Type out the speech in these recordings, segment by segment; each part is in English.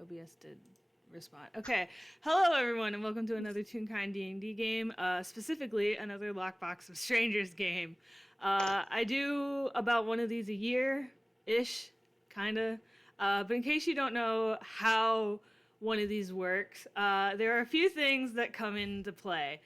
OBS did respond. Okay. Hello, everyone, and welcome to another Toonkind D&D game, specifically another Lockbox of Strangers game. I do about one of these a year-ish, kind of. But in case you don't know how one of these works, there are a few things that come into play.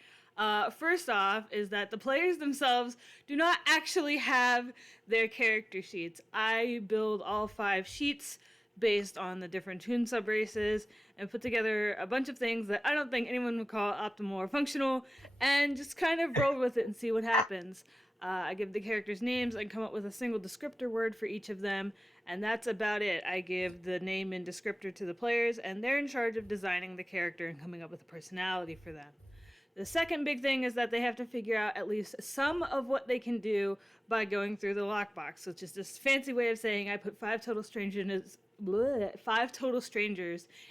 First off is that the players themselves do not actually have their character sheets. I build all 5 sheets based on the different toon subraces and put together a bunch of things that I don't think anyone would call optimal or functional, and just kind of roll with it and see what happens. I give the characters names and come up with a single descriptor word for each of them, and that's about it. I give the name and descriptor to the players, and they're in charge of designing the character and coming up with a personality for them. The second big thing is that they have to figure out at least some of what they can do by going through the lockbox, which is this fancy way of saying I put 5 total strangers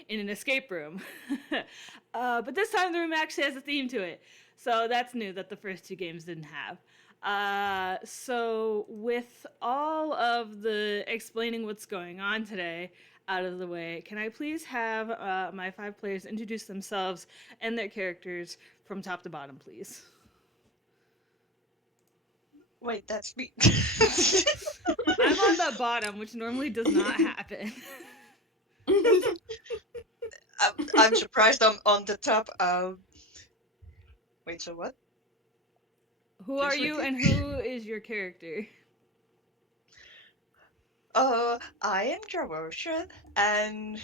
in an escape room. But this time the room actually has a theme to it. So that's new that the first 2 games didn't have. So with all of the explaining what's going on today out of the way, can I please have my 5 players introduce themselves and their characters from top to bottom, please? Wait, that's me. I'm on the bottom, which normally does not happen. I'm surprised I'm on the top. Wait, so what? Who Please are you repeat. and who is your character? I am Jaroshan, and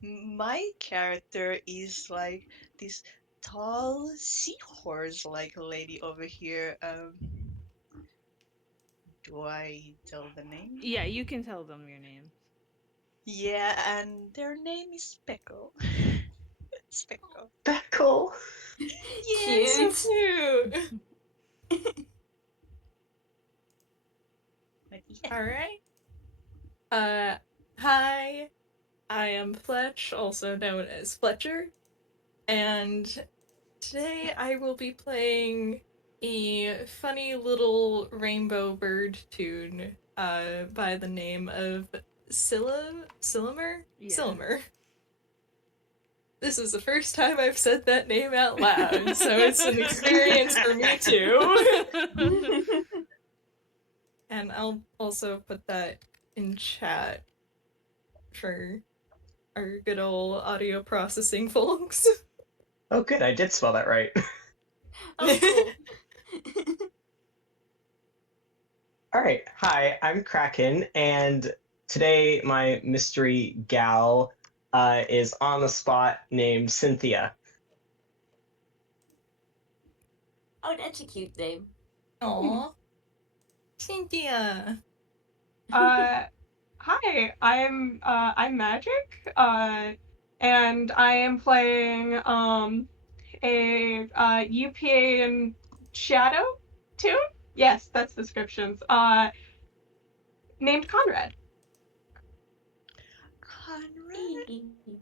my character is like this tall seahorse-like lady over here. Do I tell the name? Yeah, you can tell them your name. Yeah, and their name is Speckle. Speckle. Speckle. Yeah, so Cute. but yeah. All right. Hi. I am Fletch, also known as Fletcher, and today I will be playing a funny little rainbow bird tune by the name of Silimer? Yeah. Silimer. This is the first time I've said that name out loud, so it's an experience for me too. And I'll also put that in chat for our good old audio processing folks. Oh, good. I did spell that right. Oh, cool. All right. Hi, I'm Kraken, and today my mystery gal is on the spot named Cynthia. Oh, that's a cute name. Aww. Cynthia. Hi, I'm Magic, and I am playing a UPA and Shadow tune. Yes, that's descriptions. Named Conrad.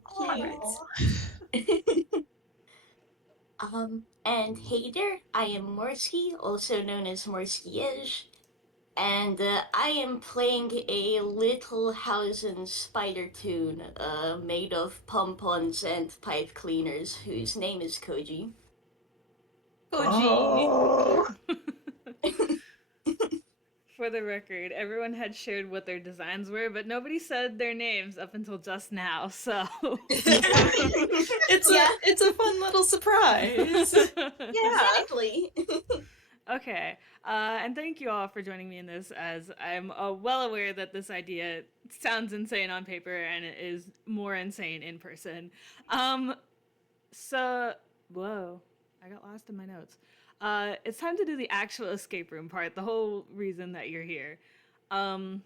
Conrad. And hey there, I am Morski, also known as Morski-ish, and I am playing a little Hausen spider tune made of pompons and pipe cleaners, whose name is Koji. Koji. Oh. For the record, everyone had shared what their designs were, but nobody said their names up until just now, so... It's a fun little surprise. Exactly. Okay, and thank you all for joining me in this, as I'm well aware that this idea sounds insane on paper, and it is more insane in person. Whoa, I got lost in my notes. It's time to do the actual escape room part, the whole reason that you're here. So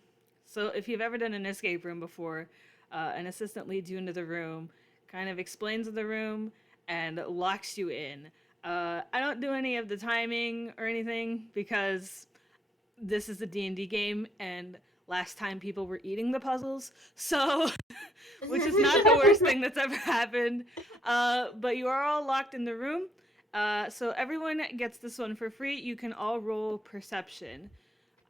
if you've ever done an escape room before, an assistant leads you into the room, kind of explains the room, and locks you in. I don't do any of the timing or anything because this is a D&D game, and last time people were eating the puzzles, so which is not the worst thing that's ever happened. But you are all locked in the room. So everyone gets this one for free. You can all roll perception.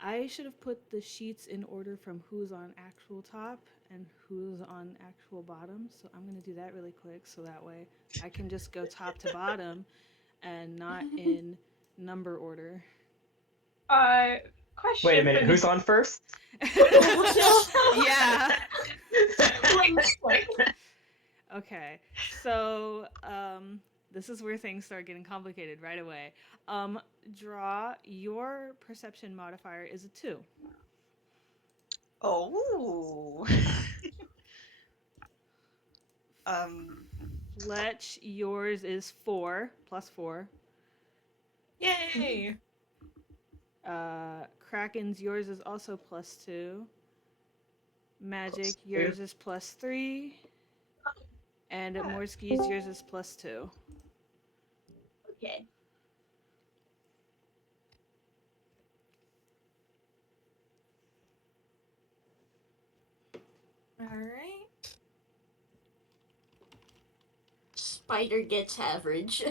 I should have put the sheets in order from who's on actual top and who's on actual bottom. So I'm going to do that really quick so that way I can just go top to bottom and not in number order. Question. Wait a minute, who's on first? Yeah. Okay. So, this is where things start getting complicated right away. Draw, your perception modifier is a 2. Oh. Fletch, yours is 4 plus 4. Yay! Kraken's, yours is also plus 2. Magic, Plus 2. yours is plus 3. And at Morski's, yours is plus 2. Okay. Alright. Spider gets average.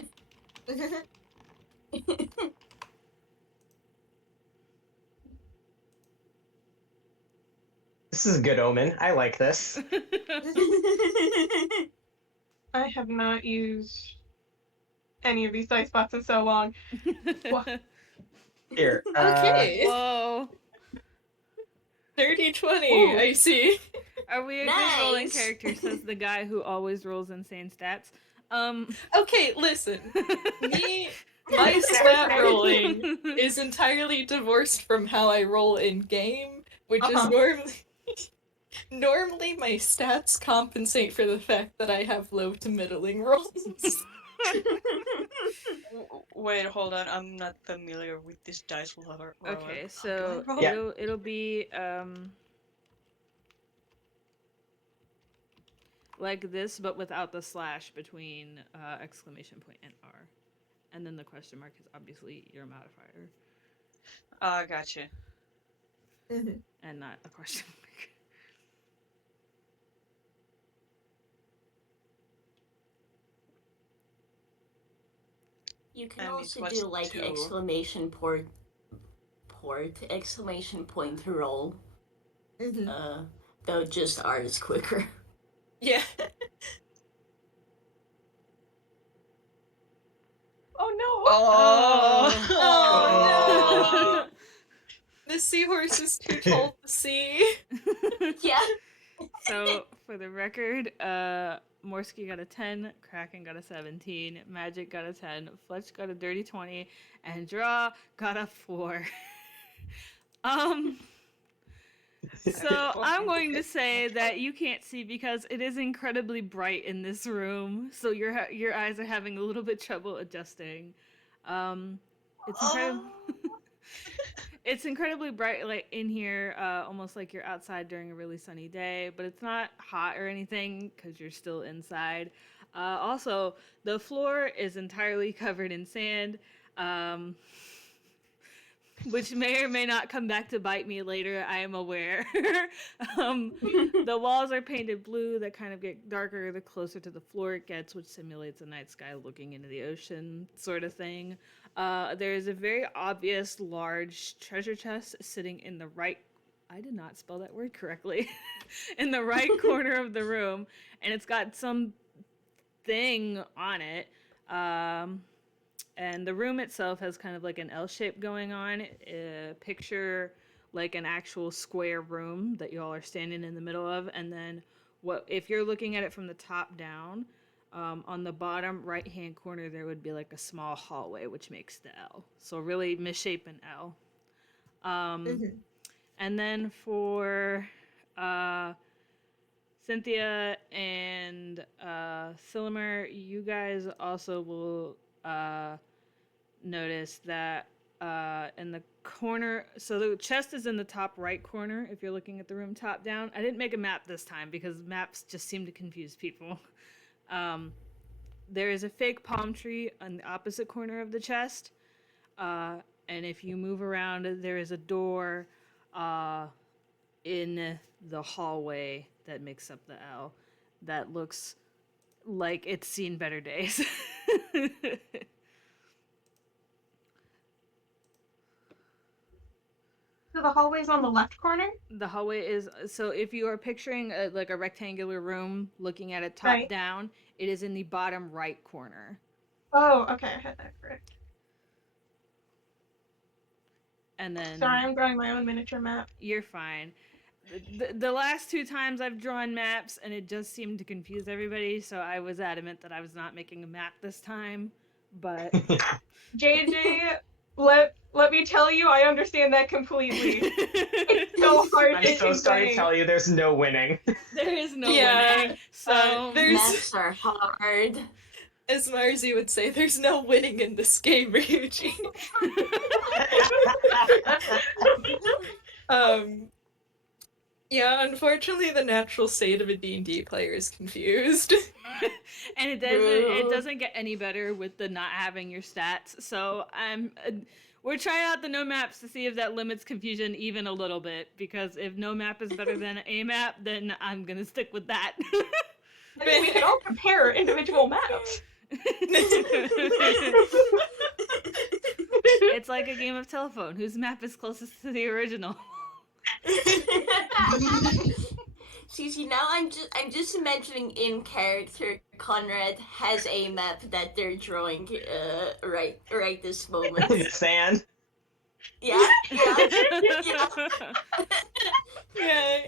This is a good omen. I like this. I have not used any of these dice spots in so long. Here. Okay. Whoa. 30-20, Ooh. I see. Are we a good Nice. rolling character, says the guy who always rolls insane stats. Okay, listen. My stat rolling is entirely divorced from how I roll in game, which is normally my stats compensate for the fact that I have low to middling rolls. Wait, hold on. I'm not familiar with this dice roller. Okay, so roll? Yeah. it'll be like this, but without the slash between exclamation point and R, and then the question mark is obviously your modifier, Gotcha. and not a question mark. You can And it also was do like 2. exclamation point roll. Though just R is quicker. Yeah. Oh no! Oh, no! The seahorse is too tall to see. Yeah. So for the record, Morski got a 10, Kraken got a 17, Magic got a 10, Fletch got a dirty 20, and Draw got a 4. So I'm going to say that you can't see because it is incredibly bright in this room, so your eyes are having a little bit trouble adjusting. It's incredibly bright, like in here, almost like you're outside during a really sunny day, but it's not hot or anything because you're still inside. Also, the floor is entirely covered in sand, which may or may not come back to bite me later, I am aware. The walls are painted blue that kind of get darker the closer to the floor it gets, which simulates a night sky looking into the ocean sort of thing. There is a very obvious large treasure chest sitting in the right, I did not spell that word correctly, in the right corner of the room, and it's got some thing on it. And the room itself has kind of like an L shape going on. Picture like an actual square room that you all are standing in the middle of. And then if you're looking at it from the top down, on the bottom right-hand corner, there would be like a small hallway, which makes the L. So really misshapen L. And then for Cynthia and Silimer, you guys also will notice that in the corner, so the chest is in the top right corner if you're looking at the room top down. I didn't make a map this time because maps just seem to confuse people. There is a fake palm tree on the opposite corner of the chest, and if you move around, there is a door in the hallway that makes up the L that looks like it's seen better days. So the hallway's on the left corner? The hallway is so if you are picturing like a rectangular room looking at it top Right. down, it is in the bottom right corner. Oh, okay, I had that correct. And then Sorry, I'm drawing my own miniature map. you're fine. The last 2 times I've drawn maps and it just seemed to confuse everybody, so I was adamant that I was not making a map this time. But JayJay, let me tell you, I understand that completely. It's so hard I'm to so sorry to explain. tell you, there's no winning. there is no Yeah, winning. So there's- Maps are hard. As Marzi would say, there's no winning in this game, Ryuji. Yeah, unfortunately, the natural state of a D&D player is confused. and it doesn't get any better with the not having your stats. So we're trying out the no maps to see if that limits confusion even a little bit. Because if no map is better than a map, then I'm gonna stick with that. I mean, we can all compare individual maps. It's like a game of telephone. Whose map is closest to the original? See, now I'm just imagining in character Conrad has a map that they're drawing right this moment. In the sand. Yeah. Yeah.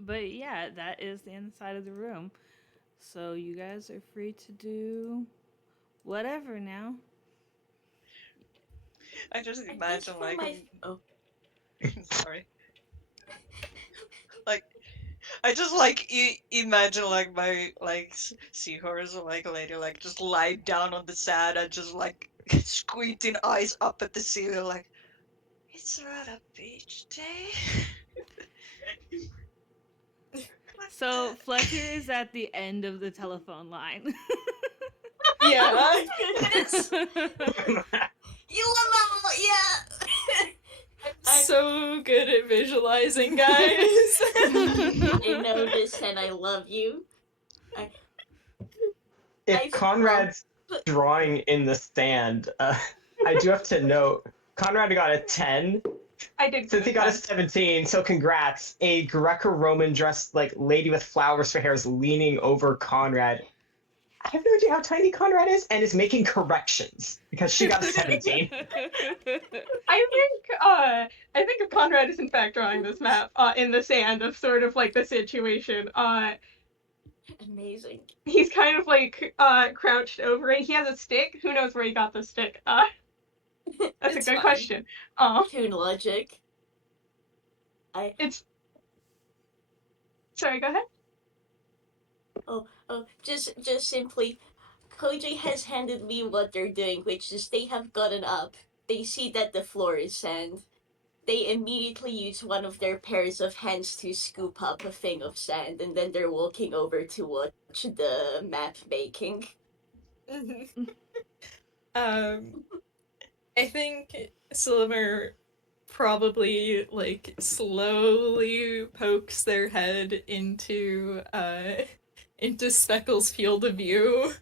But yeah, that is the inside of the room. So you guys are free to do whatever now. I just I guess imagine for like oh. sorry. Like I just like imagine like my like seahorse or like a lady like just lie down on the sand and just like squinting eyes up at the ceiling like it's not a beach day. So Fletcher is at the end of the telephone line. Yeah. Goodness. You love yeah. I'm so good at visualizing, guys. I know this and I love you. If Conrad's drawing in the sand, I do have to note, Conrad got a 10. I did. Cynthia got a 17, so congrats. A Greco-Roman dressed like lady with flowers for hair is leaning over Conrad. I have no idea how tiny Conrad is, and is making corrections because she got a 17. I think if Conrad is in fact drawing this map in the sand of sort of like the situation. Amazing. He's kind of like crouched over it. He has a stick. Who knows where he got the stick? That's It's a good fine. question. Toon logic. It's. Sorry, go ahead. Oh, just simply, Koji has handed me what they're doing, which is they have gotten up. They see that the floor is sand. They immediately use one of their pairs of hands to scoop up a thing of sand, and then they're walking over to watch the map making. I think Silimer probably like slowly pokes their head into Speckle's field of view.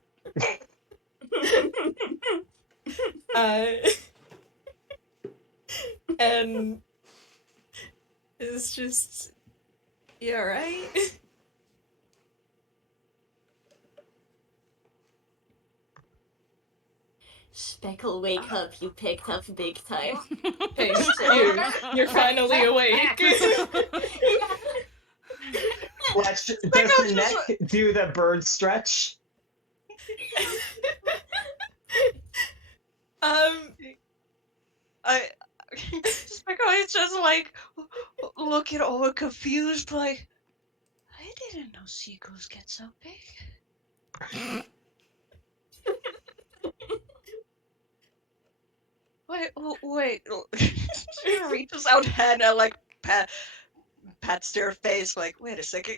And it's just, yeah, right? Speckle, wake up! You picked up big time. Hey, you're finally awake. Fletch, does the neck do the bird stretch? Speckle is just like looking all confused, like I didn't know seagulls get so big. Wait. She reaches out hand and like pats their face, like wait a second.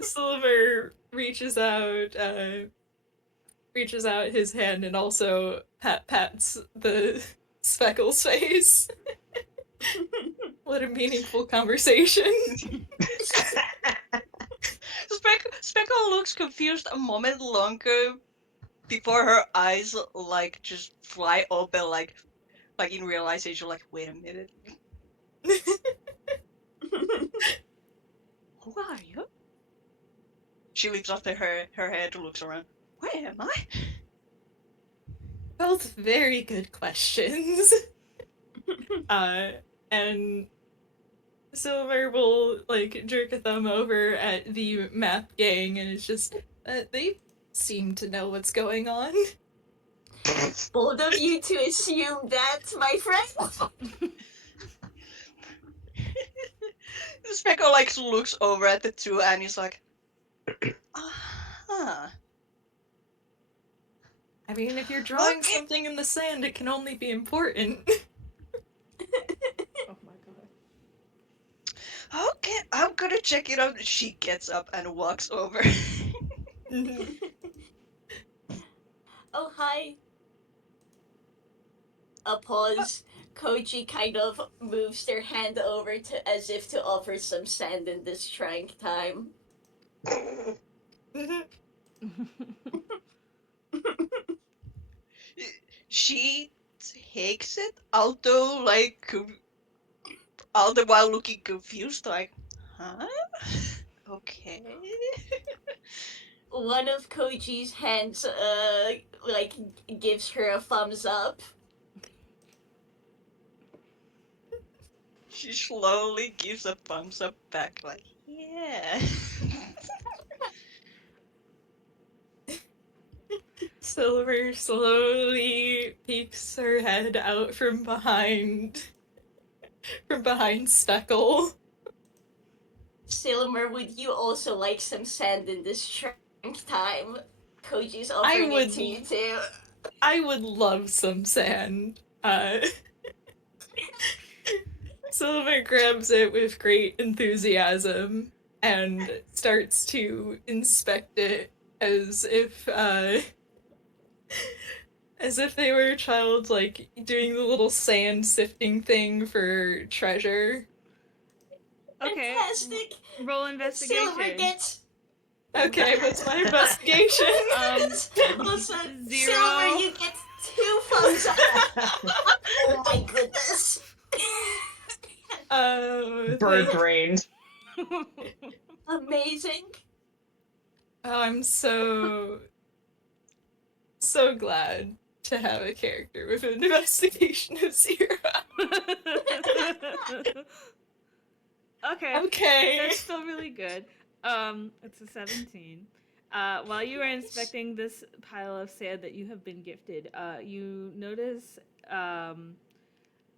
Silver reaches out his hand and also pats the Speckle's face. What a meaningful conversation. Speckle looks confused a moment longer before her eyes like just fly open, like in realization, like, wait a minute, who are you? She lifts up her head, looks around. Where am I? Both very good questions. And Silver will like jerk a thumb over at the map gang, and it's just they seem to know what's going on. Bold of you to assume that, my friend. Speckle like looks over at the two and he's like, huh. I mean, if you're drawing Okay. something in the sand, it can only be important. Oh my god. Okay, I'm gonna check it out. She gets up and walks over. Oh, hi. A pause. Koji kind of moves their hand over to as if to offer some sand in this trying time. She takes it, although like all the while looking confused, like, huh? Okay. One of Koji's hands, like, gives her a thumbs up. She slowly gives a thumbs up back, like, yeah. Silver slowly peeks her head out from behind Speckle. Silimer, would you also like some sand in this trying time? Koji's offering it to you too. I would love some sand. Silver grabs it with great enthusiasm and starts to inspect it as if they were a child, like doing the little sand sifting thing for treasure. Okay. Fantastic. Roll investigation. Silver gets. Okay, what's my investigation? Also, 0. Silver, you get 2 thumbs up. Oh my goodness. Bird brained. Amazing. Oh, I'm so glad to have a character with an investigation of 0. Okay. Okay. That's still really good. It's a 17. While you are inspecting this pile of sand that you have been gifted, you notice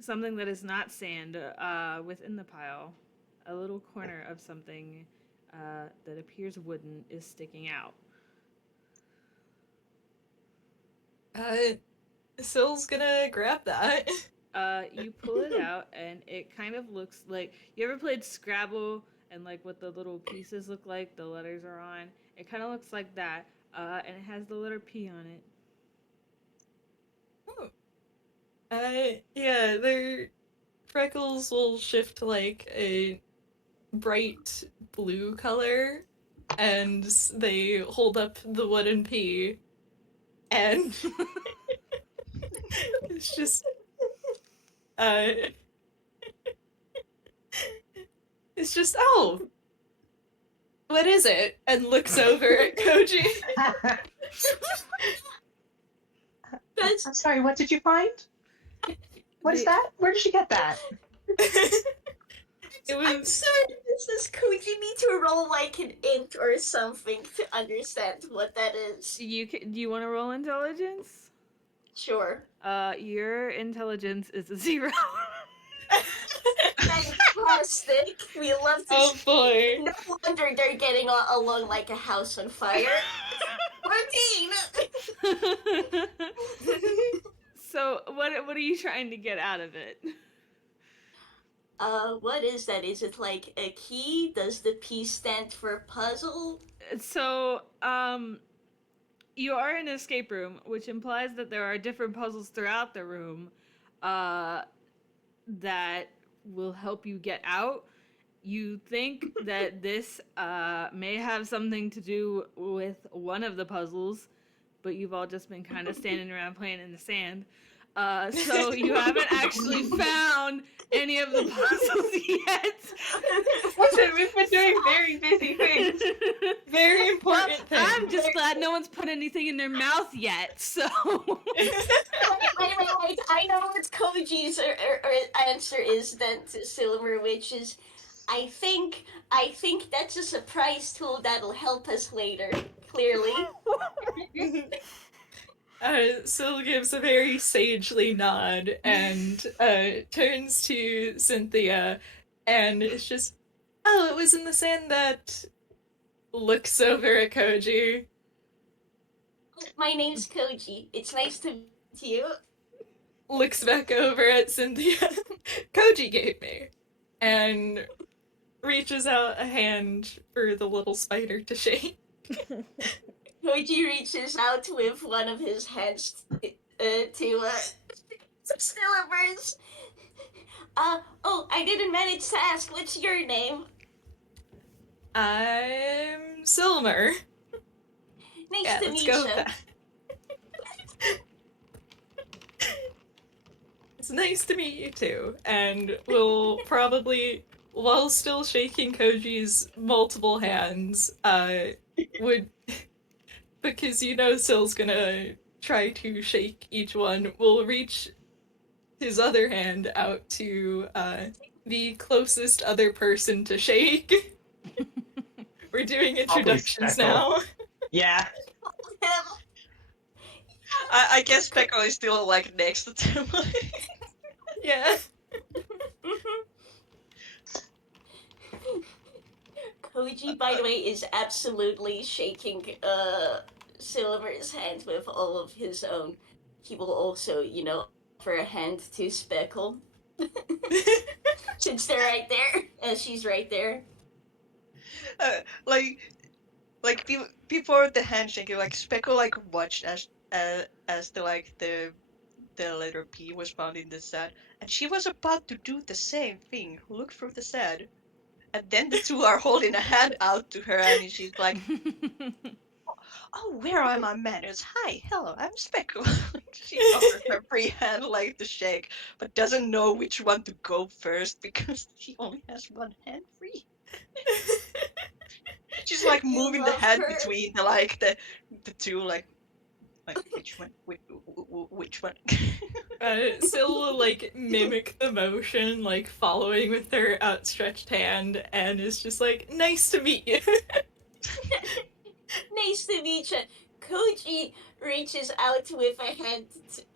something that is not sand within the pile. A little corner of something that appears wooden is sticking out. Sil's gonna grab that. You pull it out, and it kind of looks like... You ever played Scrabble, and like what the little pieces look like, the letters are on? It kind of looks like that, and it has the letter P on it. Oh. Yeah, their freckles will shift to like a bright blue color, and they hold up the wooden P, and it's just it's just, oh, what is it? And looks over at Koji. I'm sorry, what did you find? What is that? Where did you get that? I'm sorry, does Koji need to roll like an int or something to understand what that is? Do you want to roll intelligence? Sure. Your intelligence is a 0. Fantastic. We love to Oh boy. No wonder they're getting along like a house on fire. 14! So, what are you trying to get out of it? What is that? Is it like a key? Does the P stand for puzzle? So, you are in an escape room, which implies that there are different puzzles throughout the room, that will help you get out. You think that this may have something to do with one of the puzzles, but you've all just been kind of standing around playing in the sand. So you haven't actually found any of the puzzles yet. Listen, we've been doing very busy things. Very important thing. I'm just glad no one's put anything in their mouth yet, so... Wait. I know what Koji's or answer is then to Silimer, which is, I think that's a surprise tool that'll help us later. Clearly. Sil gives a very sagely nod and turns to Cynthia and it's just, oh, it was in the sand that looks over at Koji. My name's Koji. It's nice to meet you. Looks back over at Cynthia. Koji gave me. And reaches out a hand for the little spider to shake. Koji reaches out with one of his hands to Silimer's. Oh, I didn't manage to ask, what's your name? I'm Silimer. Nice to Let's meet go you. with that. It's nice to meet you too. And we'll probably, while still shaking Koji's multiple hands, would, because you know Sil's gonna try to shake each one, we'll reach his other hand out to the closest other person to shake. We're doing introductions Speckle. now. Yeah. I guess Speckle is still like next to him. Yeah. Koji, by the way, is absolutely shaking Silimer's hand with all of his own. He will also, offer a hand to Speckle. Since they're right there. She's right there. Like before the handshake, like Speckle like watched as the letter P was found in the sand, and she was about to do the same thing. Look through the sand, and then the two are holding a hand out to her, and she's like, "Oh, where are my manners? Hi, hello, I'm Speckle." She offers her free hand like to shake, but doesn't know which one to go first because she only has one hand free. She's like moving the love hand her. between the two, like which one, which one. Sil will like mimic the motion, like following with her outstretched hand, and is just like, nice to meet you. Nice to meet you. Koji reaches out with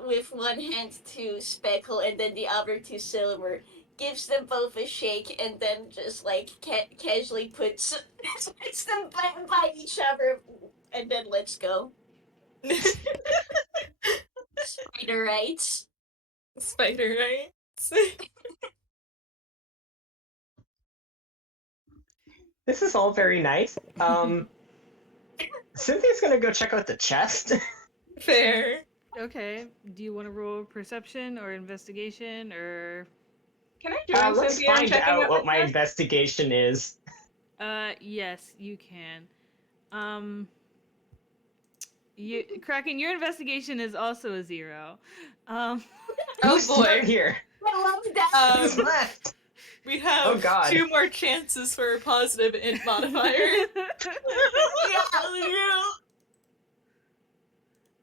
with one hand to Speckle and then the other to Silimer, gives them both a shake, and then just like casually puts them by each other, and then let's go. Spider rights. Spider rights. This is all very nice. Cynthia's gonna go check out the chest. Fair. Okay, do you want to roll perception or investigation, or... Can I join Let's Cynthia in find checking out out what the my chest? investigation is. Yes, you can. Kraken, your investigation is also a 0. Oh Who's boy. not here? I love that. Who's left? We have Oh, God. 2 more chances for a positive int modifier.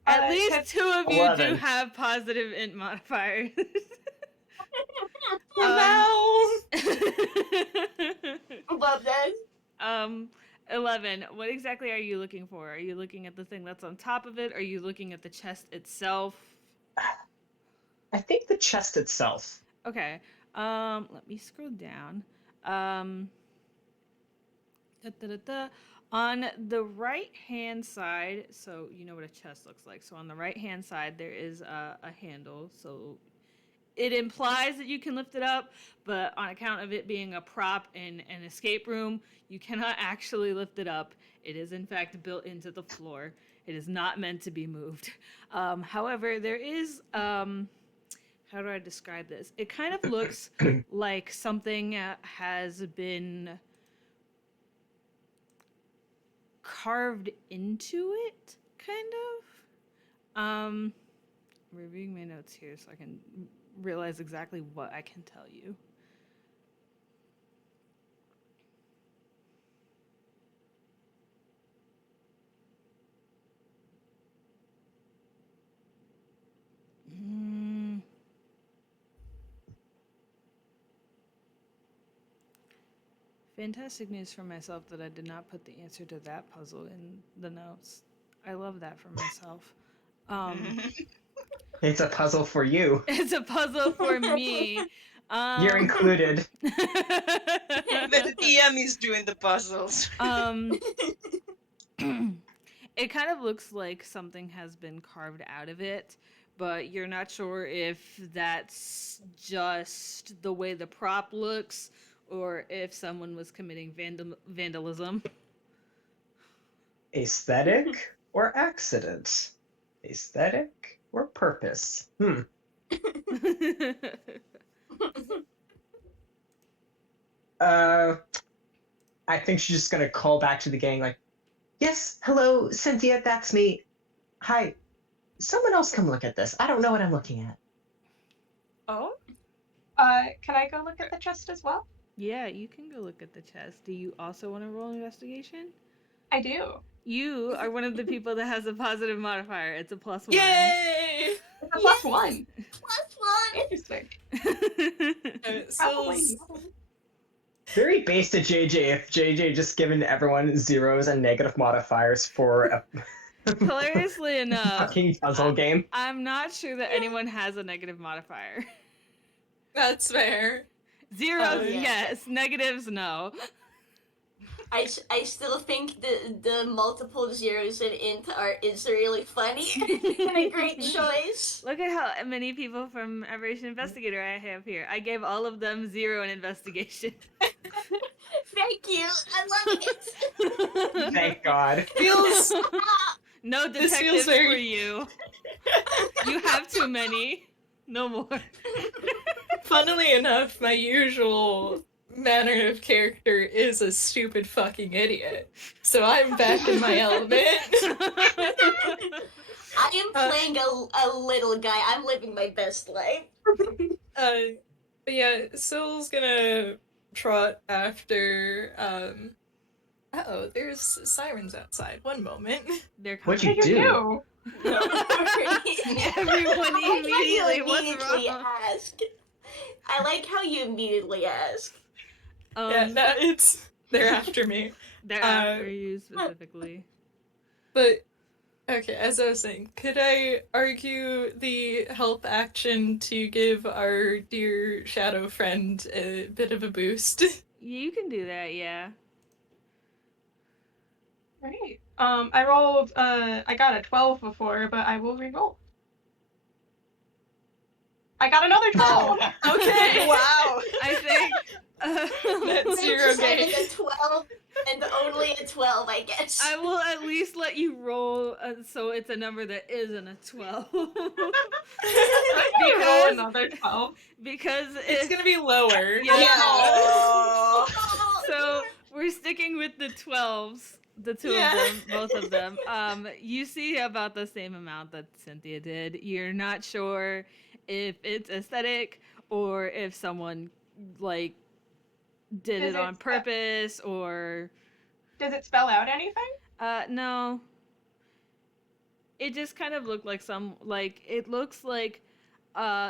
At least 2 of you 11. do have positive int modifiers. Wow. Love that. 11. What exactly are you looking for? Are you looking at the thing that's on top of it? Are you looking at the chest itself? I think the chest itself. Okay. Let me scroll down. On the right-hand side, so you know what a chest looks like. So on the right-hand side, there is a handle. So it implies that you can lift it up, but on account of it being a prop in an escape room, you cannot actually lift it up. It is in fact built into the floor. It is not meant to be moved. However, there is, how do I describe this? It kind of looks like something has been carved into it, kind of. Reviewing my notes here so I can realize exactly what I can tell you. Fantastic news for myself that I did not put the answer to that puzzle in the notes. I love that for myself. It's a puzzle for you. It's a puzzle for me. You're included. The DM is doing the puzzles. It kind of looks like something has been carved out of it, but you're not sure if that's just the way the prop looks or if someone was committing vandalism. Aesthetic or accident? Aesthetic or purpose? I think she's just gonna call back to the gang like, yes, hello, Cynthia, that's me. Hi. Someone else come look at this. I don't know what I'm looking at. Oh? Can I go look at the chest as well? Yeah, you can go look at the chest. Do you also want to roll investigation? I do. You are one of the people that has a positive modifier. It's a +1. Yay! It's a +1. +1. Interesting. So Very based to JayJay if JayJay just given everyone zeros and negative modifiers for a Hilariously enough, fucking puzzle game. I'm not sure that anyone has a negative modifier. that's fair. Zeros, yeah. yes. Negatives, no. I still think the multiple zeros in int is really funny and a great choice. Look at how many people from Aberration Investigator I have here. I gave all of them 0 in investigation. Thank you. I love it. Thank God. Feels No This detectives feels very- for you. You have too many. No more. funnily enough, my usual manner of character is a stupid fucking idiot. So I'm back in my element. I am playing a little guy. I'm living my best life. But yeah, Syl's gonna trot after uh-oh, there's sirens outside. One moment. They're What'd coming. you do? Everyone immediately, what's wrong? ask. I like how you immediately ask. Yeah, no, they're after me. They're after you specifically. But okay, as I was saying, could I argue the help action to give our dear shadow friend a bit of a boost? You can do that, yeah. Great. I rolled, I got a 12 before, but I will re-roll. I got another 12! Okay. Wow. I think. That's zero Just having gain. a 12 and only a 12, I guess. I will at least let you roll so it's a number that isn't a 12. I can roll another 12. Because It's gonna be lower. Yeah. Oh. So we're sticking with the 12s. The two Yeah. of them, both of them. You see about the same amount that Cynthia did. You're not sure if it's aesthetic or if someone like did Does it on it- purpose or Does it spell out anything? no. It just kind of looked like it looks like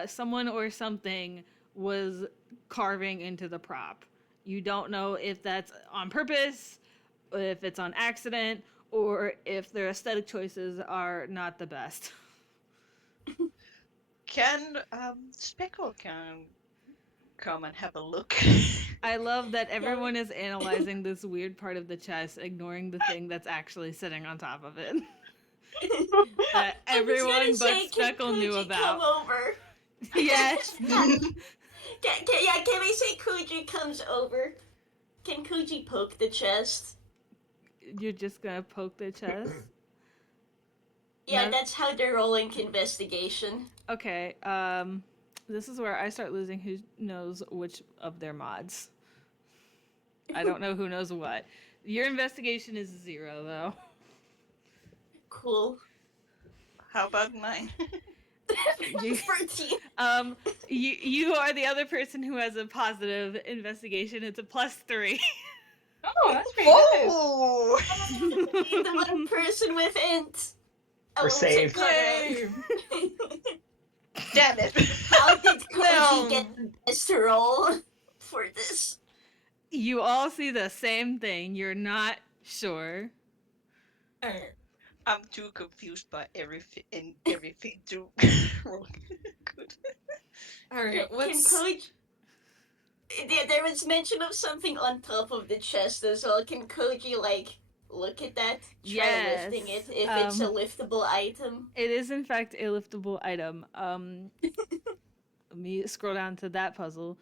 someone or something was carving into the prop. You don't know if that's on purpose, if it's on accident, or if their aesthetic choices are not the best. Can Speckle can come and have a look? I love that everyone is analyzing this weird part of the chest, ignoring the thing that's actually sitting on top of it. That everyone but Speckle knew Come about. over. Yes. Can I say Koji comes over? Can Koji poke the chest? You're just gonna poke the chest? Yeah, No. that's how they're rolling investigation. Okay, this is where I start losing who knows which of their mods. I don't know who knows what. Your investigation is 0, though. Cool. How about mine? You- 14. you are the other person who has a positive investigation. It's a +3. Oh, that's pretty good. Oh! The one person with int. We're saved. Yay! Damn it! How did Koji No. get the best roll for this? You all see the same thing. You're not sure. Alright. I'm too confused by everything to roll good. Alright, Can what's... Koji... There was mention of something on top of the chest as well. Can Koji, like, look at that? Try lifting it if it's a liftable item? It is in fact a liftable item. Let me scroll down to that puzzle.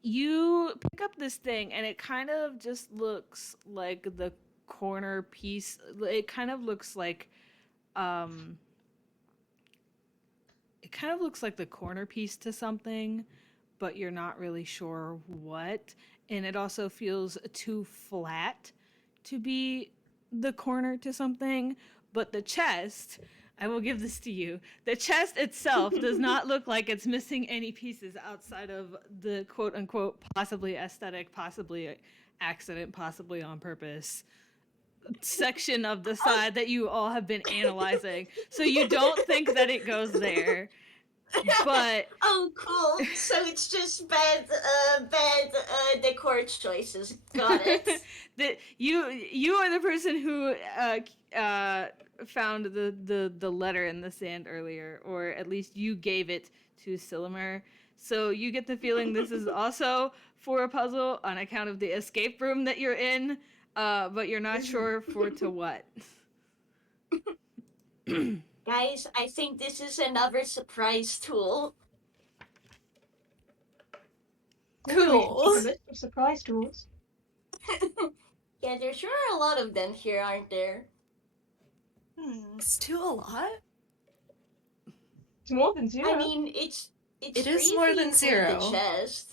You pick up this thing and it kind of just looks like the corner piece. It kind of looks like the corner piece to something, but you're not really sure what. And it also feels too flat to be the corner to something. But the chest, I will give this to you. The chest itself does not look like it's missing any pieces outside of the quote unquote possibly aesthetic, possibly accident, possibly on purpose section of the side that you all have been analyzing. So you don't think that it goes there. But Oh, cool. So it's just bad decor choices. Got it. you are the person who found the letter in the sand earlier, or at least you gave it to Silimer. So you get the feeling this is also for a puzzle on account of the escape room that you're in, but you're not sure for to what. Guys, I think this is another surprise tool. Cool. A list of surprise tools. Yeah, there sure are a lot of them here, aren't there? It's too a lot? It's more than 0. I mean, it's It free is if more you than include 0. The chest.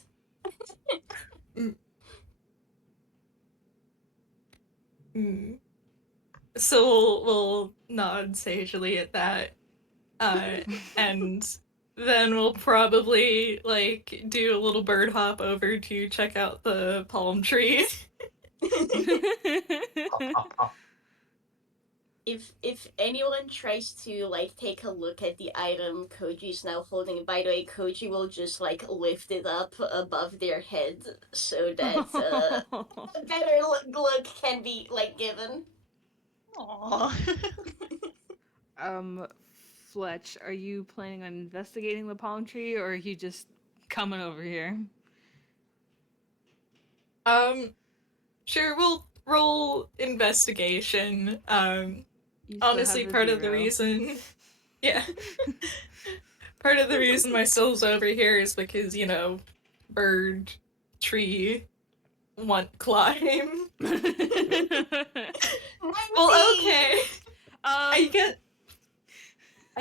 So we'll nod sagely at that, and then we'll probably like do a little bird hop over to check out the palm tree. If anyone tries to like take a look at the item Koji's now holding, by the way, Koji will just like lift it up above their head so that a better look can be like given. Aww. Fletch, are you planning on investigating the palm tree, or are you just coming over here? Sure, we'll roll investigation. You still Honestly, have a part of the 0. reason, yeah, part of the reason my soul's over here is because, you know, bird, tree, want climb. Well, okay. I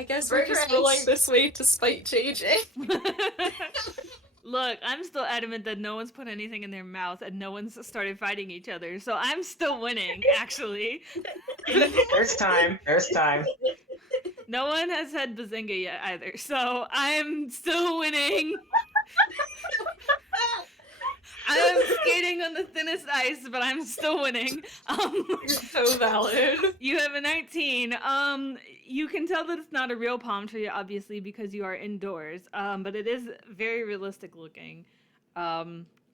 guess we're just rolling this way to spite JayJay. Look, I'm still adamant that no one's put anything in their mouth and no one's started fighting each other, so I'm still winning, actually. There's time. There's time. No one has had Bazinga yet either, so I'm still winning. I'm skating on the thinnest ice, but I'm still winning. You're so valid. You have a 19. You can tell that it's not a real palm tree, obviously, because you are indoors. But it is very realistic looking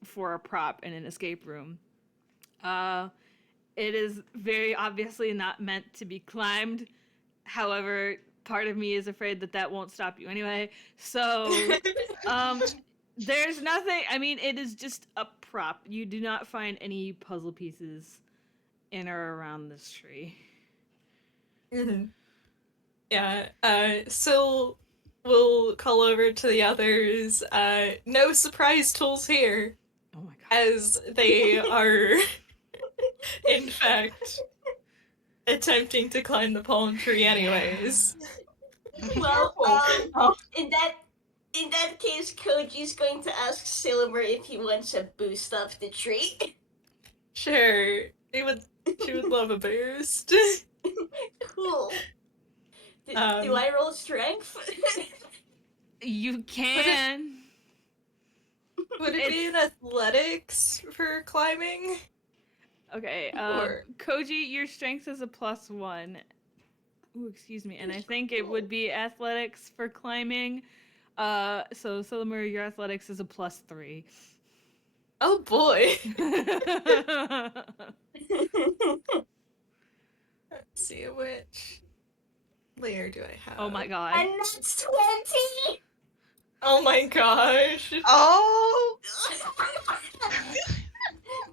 for a prop in an escape room. It is very obviously not meant to be climbed. However, part of me is afraid that that won't stop you anyway. So, there's nothing. I mean, it is just a prop. You do not find any puzzle pieces in or around this tree. Mm-hmm. Yeah, so we'll call over to the others. No surprise tools here, Oh my god. as they are, in fact, attempting to climb the palm tree anyways. Well, Oh. in that case, Koji's going to ask Silimer if he wants a boost off the tree. Sure, it would She would love a boost. Cool. Do Um, I roll strength? You can. Would it be in athletics for climbing? Okay, Or- Koji, your strength is a +1. Ooh, excuse me. And I think it would be athletics for climbing. So Silimer, your athletics is a +3. Oh boy. Let's see which layer do I have. Oh my god. And that's 20! Oh my gosh. Oh,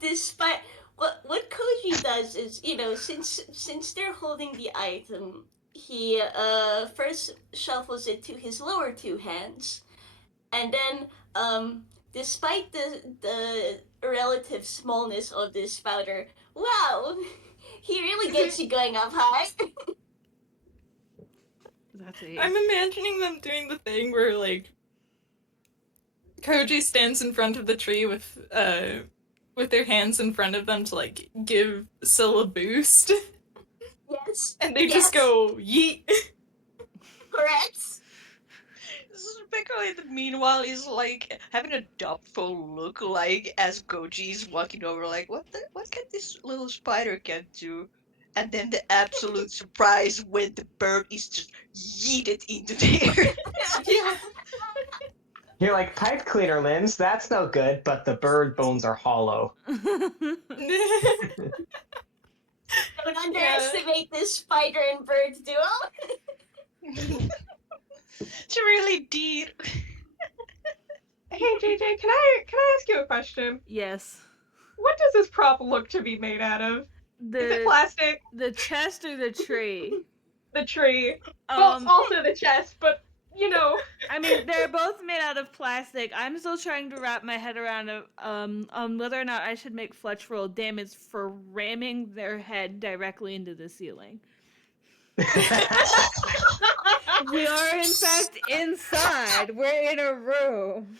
Despite what Koji does is, since they're holding the item, he first shuffles it to his lower two hands, and then despite the relative smallness of this powder, wow, he really gets you going up high. That's a. I'm imagining them doing the thing where like Koji stands in front of the tree with their hands in front of them to like give Sil a boost. Yes. And they just go yeet. Correct. Speckle in the meanwhile is like having a doubtful look, like as Goji's walking over, like what can this little spider cat do? And then the absolute surprise when the bird is just yeeted into the air. Yeah. You're like, pipe cleaner limbs, that's no good, but the bird bones are hollow. Don't underestimate this spider and bird duo. She really did. Hey JayJay, can I ask you a question? Yes. What does this prop look to be made out of? Is it plastic? The chest or the tree? The tree. Well, also the chest, but I mean, they're both made out of plastic. I'm still trying to wrap my head around on whether or not I should make Fletch roll damage for ramming their head directly into the ceiling. We are in fact inside. We're in a room,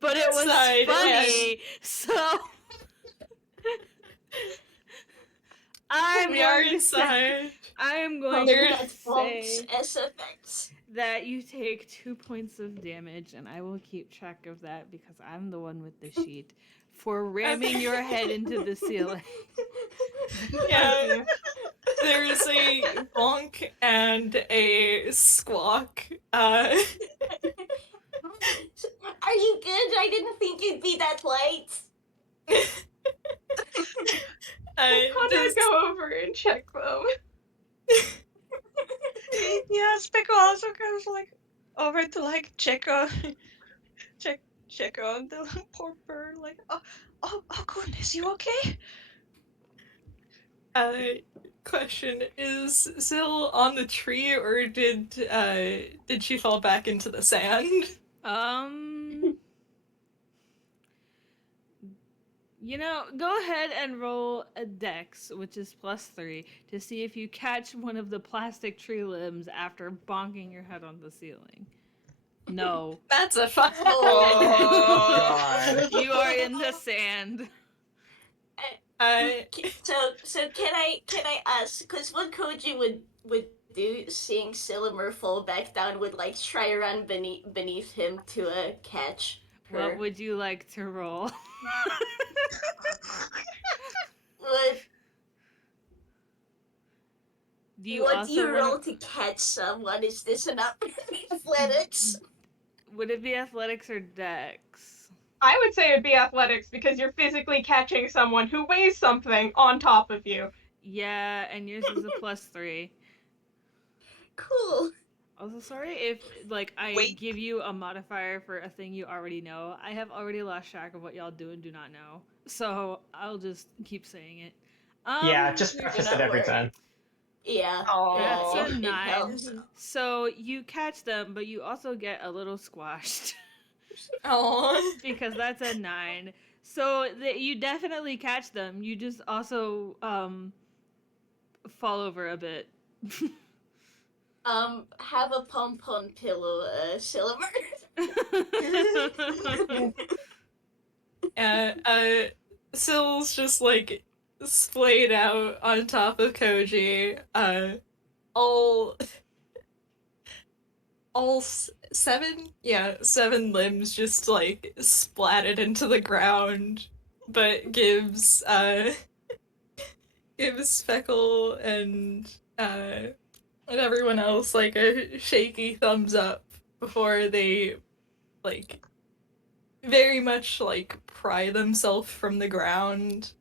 but it was Inside, funny. So We are inside. I am going There's to say S effects. that you take 2 points of damage, and I will keep track of that because I'm the one with the sheet for ramming your head into the ceiling. Yeah. There is a bonk and a squawk. Are you good? I didn't think you'd be that light. Conrad Just- go over and check them. Yeah, Speckle also goes like over to like check on the poor bird, like oh goodness, you okay? Question, is Sil on the tree or did she fall back into the sand? Go ahead and roll a dex, which is +3, to see if you catch one of the plastic tree limbs after bonking your head on the ceiling. No. That's a fun. God. You are in the sand. So can I ask? Because what Koji would do, seeing Silimer fall back down, would like try to run beneath him to catch her. What would you like to roll? What Do you what also do you wanna- roll to catch someone? Is this an athletics? Would it be athletics or dex? I would say it'd be athletics because you're physically catching someone who weighs something on top of you. Yeah, and yours is a +3. Cool. Also, sorry if I Wait. give you a modifier for a thing you already know. I have already lost track of what y'all do and do not know, so I'll just keep saying it. Yeah, just you're preface not it every worried. time. Yeah. Oh, That's a it 9. helps. So you catch them, but you also get a little squashed Oh. because that's a 9. So you definitely catch them. You just also fall over a bit. Have a pom-pom pillow, Silimer. Sil's just like splayed out on top of Koji. All seven? Yeah, 7 limbs just like splatted into the ground, but gives Speckle and everyone else like a shaky thumbs up before they like very much like pry themselves from the ground.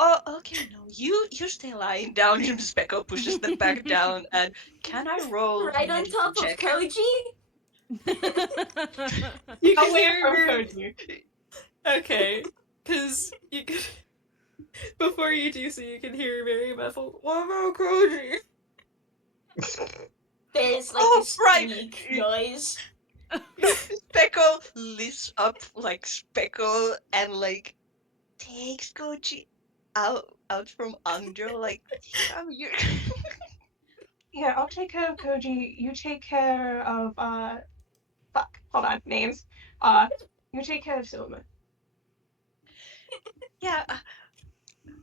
Oh, okay, no. You stay lying down, and Speckle pushes them back down, and can I roll Right on medicine top of check? Koji? You can Away hear from very- Koji. Okay, because you can before you do so, you can hear very muffled. What about Koji? There's like Oh, a right. squeak noise. Speckle lifts up like Speckle and like takes Koji out from under, like come here. Yeah, I'll take care of Koji. You take care of fuck. Hold on, names. You take care of Silimer. Yeah,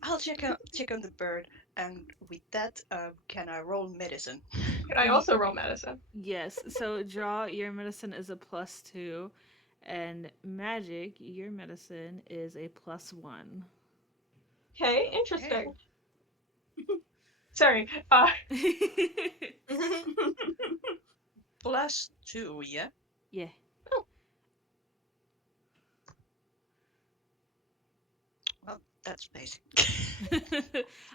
I'll check on the bird, and with that, can I roll medicine? Could I also roll medicine? Yes, so draw, your medicine is a +2, and magic, your medicine is a +1. Okay, interesting. Okay. Sorry. +2, yeah. Yeah. Well, that's basic.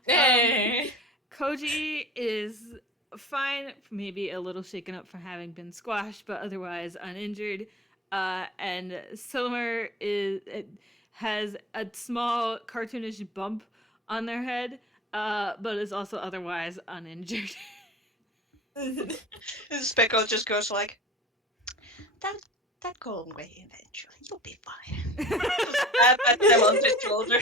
Hey. Koji is fine, maybe a little shaken up from having been squashed, but otherwise uninjured. And Silimer has a small cartoonish bump on their head, but is also otherwise uninjured. Speckle just goes like, that go away eventually. You'll be fine. Just pat them on the shoulder.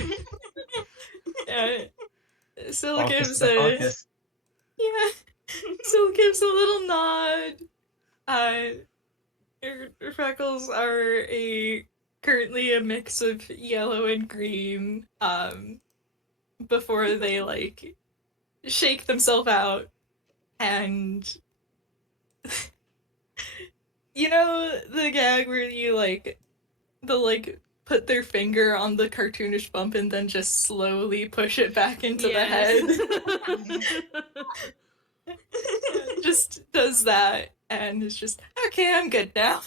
Sil Focus gives to the a focus. Sil gives a little nod. Freckles are currently a mix of yellow and green. Before they like shake themselves out, and you know the gag where you put their finger on the cartoonish bump and then just slowly push it back into the head. Just does that and is just okay. I'm good now.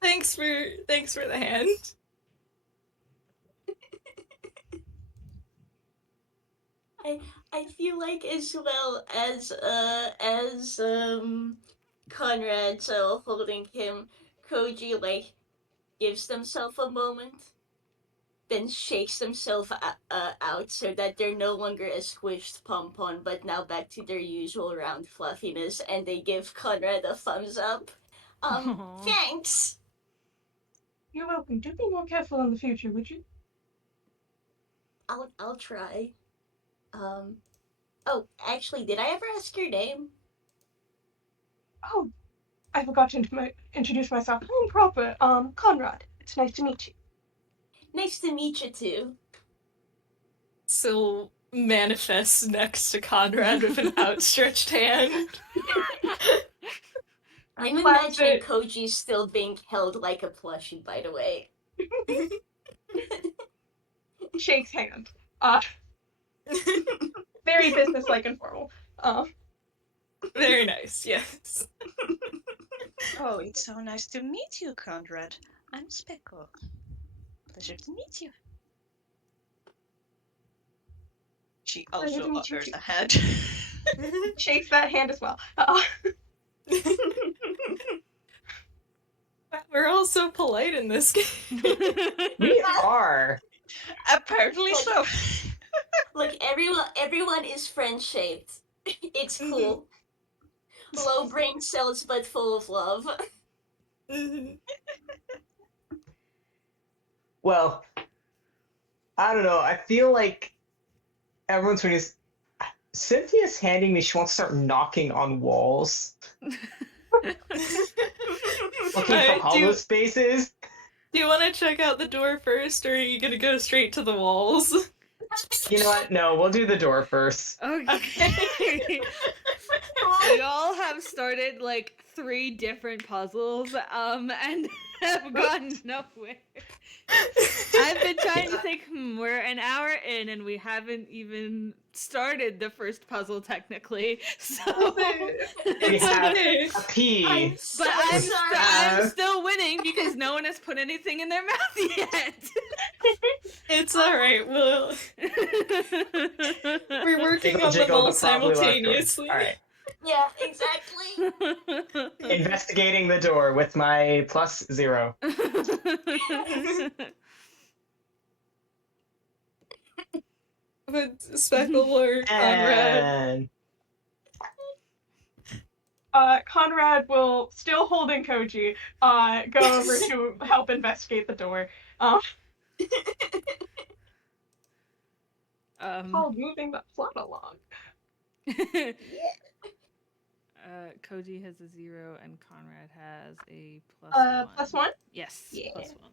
Thanks for the hand. I feel like as well as Conrad so holding him, Koji like gives themselves a moment, then shakes themselves out so that they're no longer a squished pom-pom, but now back to their usual round fluffiness, and they give Conrad a thumbs up. Aw. Thanks. You're welcome. Do be more careful in the future, would you? I'll try. Oh, actually, did I ever ask your name? Oh, I forgot to introduce myself. I'm proper. Conrad. It's nice to meet you. Nice to meet you too. Sil manifests next to Conrad with an outstretched hand. I'm Classic. imagining Koji's still being held like a plushie, by the way. Shakes hand. Very businesslike and formal. Very nice, yes. Oh, it's so nice to meet you, Conrad. I'm Speckle. Pleasure to meet you. She Pleasure also to meet you offers too. a hand. Shakes that hand as well. We're all so polite in this game. We are. Apparently so. Look, everyone is friend-shaped. It's cool. Low brain cells, but full of love. Well, I don't know. I feel like everyone's when Cynthia's handing me. She wants to start knocking on walls, looking for hollow spaces. Do you want to check out the door first, or are you gonna go straight to the walls? You know what? No, we'll do the door first. Okay. We all have started like 3 different puzzles, and have gone nowhere. I've been trying to think, we're an hour in and we haven't even started the first puzzle technically. So We have a P. I'm so but I'm sorry. still winning because no one has put anything in their mouth yet. It's alright, we're working Jiggle, on them jiggle, all the probably locked door. simultaneously. All right. Yeah, exactly. Investigating the door with my +0. But Speckle or Conrad? And Conrad will, still holding Koji, go over to help investigate the door. Called moving the plot along. Koji has a 0 and Conrad has a +1. +1? Yes, Yeah. +1.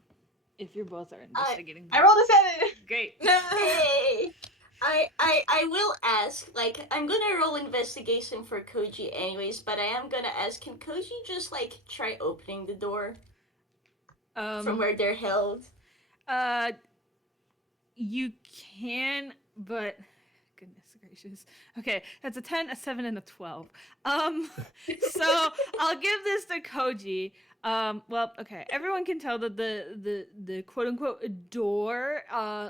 If you both are investigating. I rolled a 7! Great. Hey! I will ask, like, I'm gonna roll investigation for Koji anyways, but I am gonna ask, can Koji just, like, try opening the door from where they're held? You can, but goodness gracious. Okay, that's a 10, a 7, and a 12. So I'll give this to Koji. Well, okay. Everyone can tell that the quote unquote door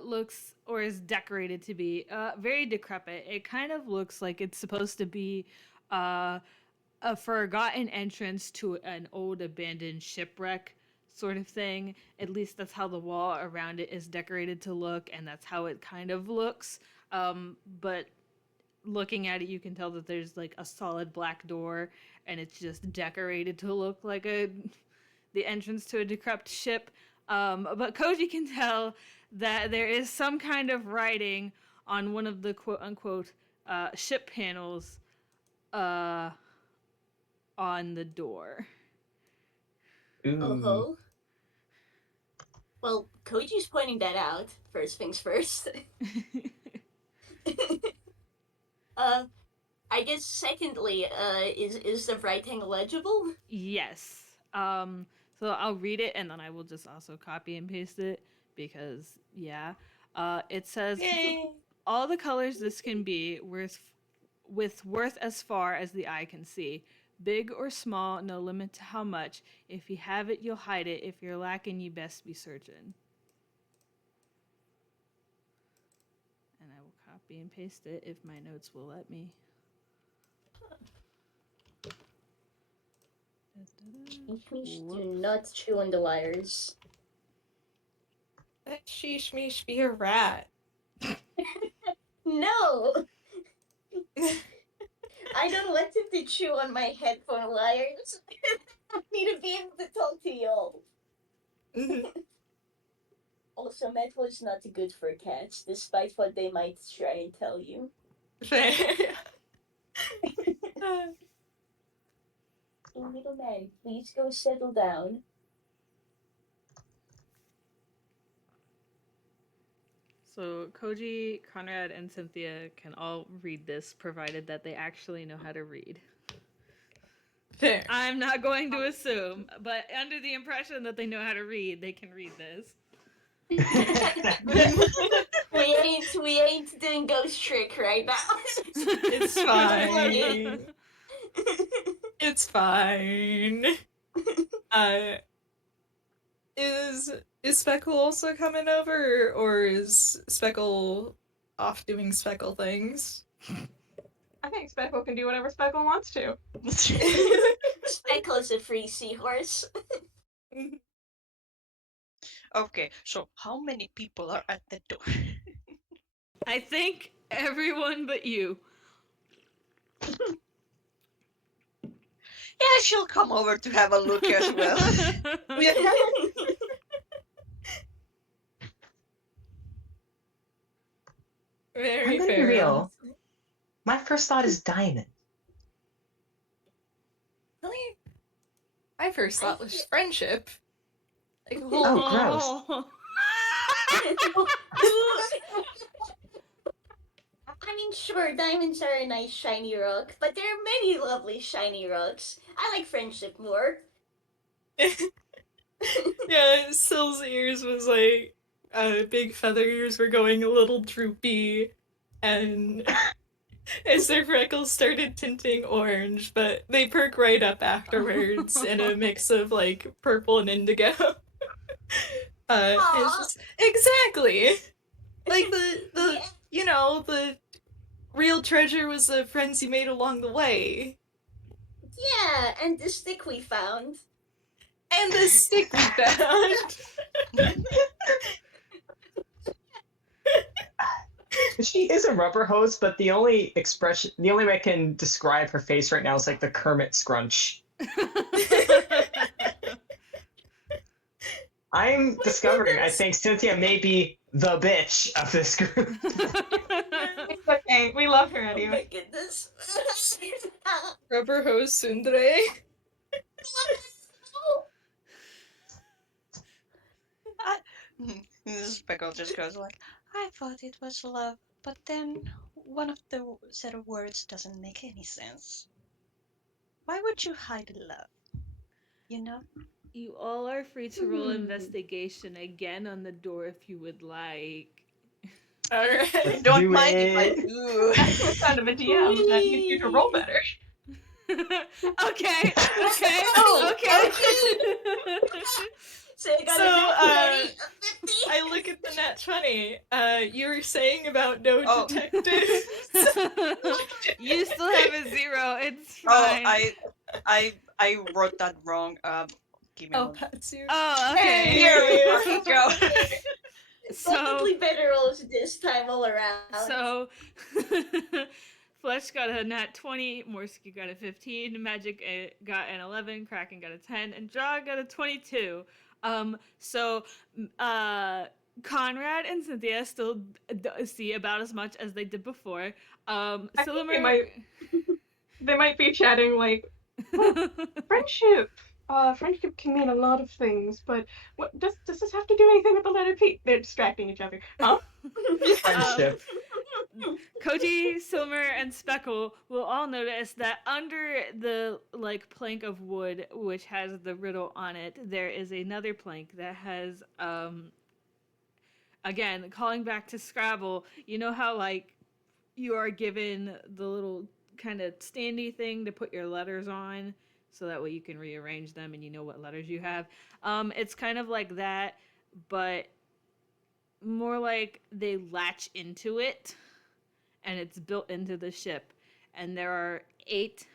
looks or is decorated to be very decrepit. It kind of looks like it's supposed to be a forgotten entrance to an old abandoned shipwreck sort of thing. At least that's how the wall around it is decorated to look, and that's how it kind of looks. But looking at it, you can tell that there's like a solid black door, and it's just decorated to look like the entrance to a decrepit ship. But Koji can tell that there is some kind of writing on one of the quote unquote ship panels on the door. ooh. Oh-ho. Well, Koji's pointing that out. First things first. I guess secondly, is the writing legible? Yes. So I'll read it and then I will just also copy and paste it because yeah. It says Yay. all the colors this can be with worth as far as the eye can see. Big or small, no limit to how much. If you have it, you'll hide it. If you're lacking, you best be searching. And I will copy and paste it if my notes will let me. Please do not chew on the wires. Let sheesh meesh be a rat. No! I don't want him to chew on my headphone wires. I need to be able to talk to y'all. Also, metal is not good for cats, despite what they might try and tell you. Fair. Little man, please go settle down. So Koji, Conrad, and Cynthia can all read this, provided that they actually know how to read. Fair. I'm not going to assume, but under the impression that they know how to read, they can read this. we ain't doing ghost trick right now. It's fine. It's fine. Is Speckle also coming over, or is Speckle off doing Speckle things? I think Speckle can do whatever Speckle wants to. Speckle is a free seahorse. Okay, so how many people are at the door? I think everyone but you. Yeah, she'll come over to have a look as well. Very I'm gonna be fair. real. My first thought is diamond. My first thought was friendship. Like a whole Oh, gross. I mean, sure, diamonds are a nice shiny rock, but there are many lovely shiny rocks. I like friendship more. Yeah, Syl's ears was like, big feather ears were going a little droopy, and as their freckles started tinting orange, but they perk right up afterwards in a mix of like purple and indigo. It's Aw. just exactly like the Yeah. you know, the real treasure was the friends you made along the way. Yeah, and the stick we found. And the stick we found. She is a rubber hose, but the only way I can describe her face right now is like the Kermit scrunch. I'm discovering, I think Cynthia may be the bitch of this group. It's okay. We love her Oh my anyway. goodness. Rubber hose Sundre. Speckle just goes like, I thought it was love, but then one of the set of words doesn't make any sense. Why would you hide love? You know? You all are free to roll investigation again on the door if you would like. Alright. Don't Do mind if I it. do. That's the sound of a DM that needs you to roll better. Okay. Oh, Okay. So I got So, a 50. I look at the nat 20. You were saying about no Oh. detectives. You still have a 0. It's Oh, fine. I wrote that wrong. Give me a I'll moment. pass you. Oh, okay. Here we fucking go. So, Definitely better rolls this time all around. so Fletch got a nat 20, Morski got a 15, Magic got an 11, Kraken got a 10, and Draw got a 22. So Conrad and Cynthia still see about as much as they did before. I think Silimer. they might be chatting like, friendship. Friendship can mean a lot of things, but what does this have to do anything with the letter P? They're distracting each other. Huh? Friendship. Koji, Silimer, and Speckle will all notice that under the like plank of wood which has the riddle on it, there is another plank that has again, calling back to Scrabble, you know how like you are given the little kind of standy thing to put your letters on so that way you can rearrange them and you know what letters you have. It's kind of like that, but more like they latch into it and it's built into the ship. And there are 8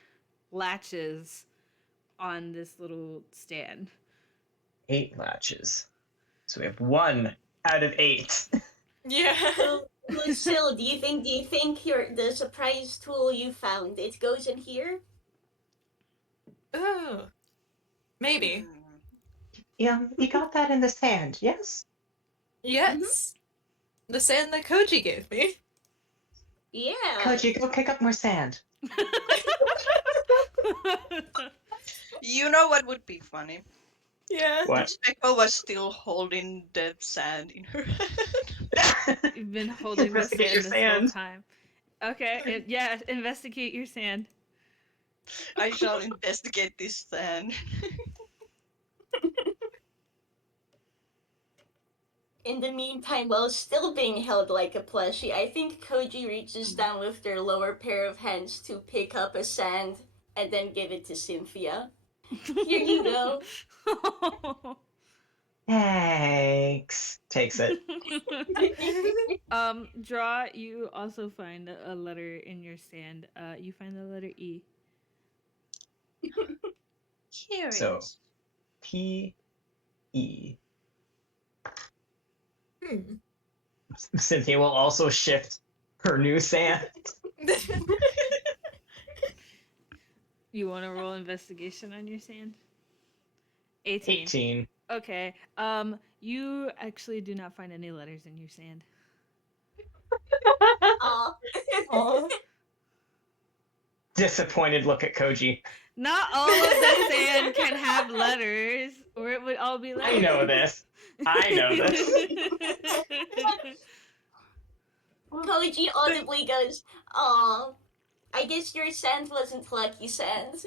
latches on this little stand. 8 latches. So we have 1 out of 8. Yeah. Lucille, do you think the surprise tool you found, it goes in here? Oh. Maybe. Yeah, you got that in the sand, yes? Yes. The sand that Koji gave me. Yeah. Koji, go pick up more sand. You know what would be funny? Yeah. What? Speckle was still holding the sand in her hand. You've been holding the Investigate sand your this sand. whole time. Okay, yeah, investigate your sand. I shall investigate this sand. In the meantime, while still being held like a plushie, I think Koji reaches down with their lower pair of hands to pick up a sand and then give it to Cynthia. Here you go. Thanks. Takes it. Draw, you also find a letter in your sand. You find the letter E. Here it So- is. P-E. Hmm. Cynthia will also shift her new sand. You want to roll investigation on your sand? 18. 18. Okay. You actually do not find any letters in your sand. Aw. Aw. Disappointed look at Koji. Not all of the sand can have letters, or it would I'll be like, I know this. I know this. Koji audibly goes, "Aw, I guess your sand wasn't lucky sand."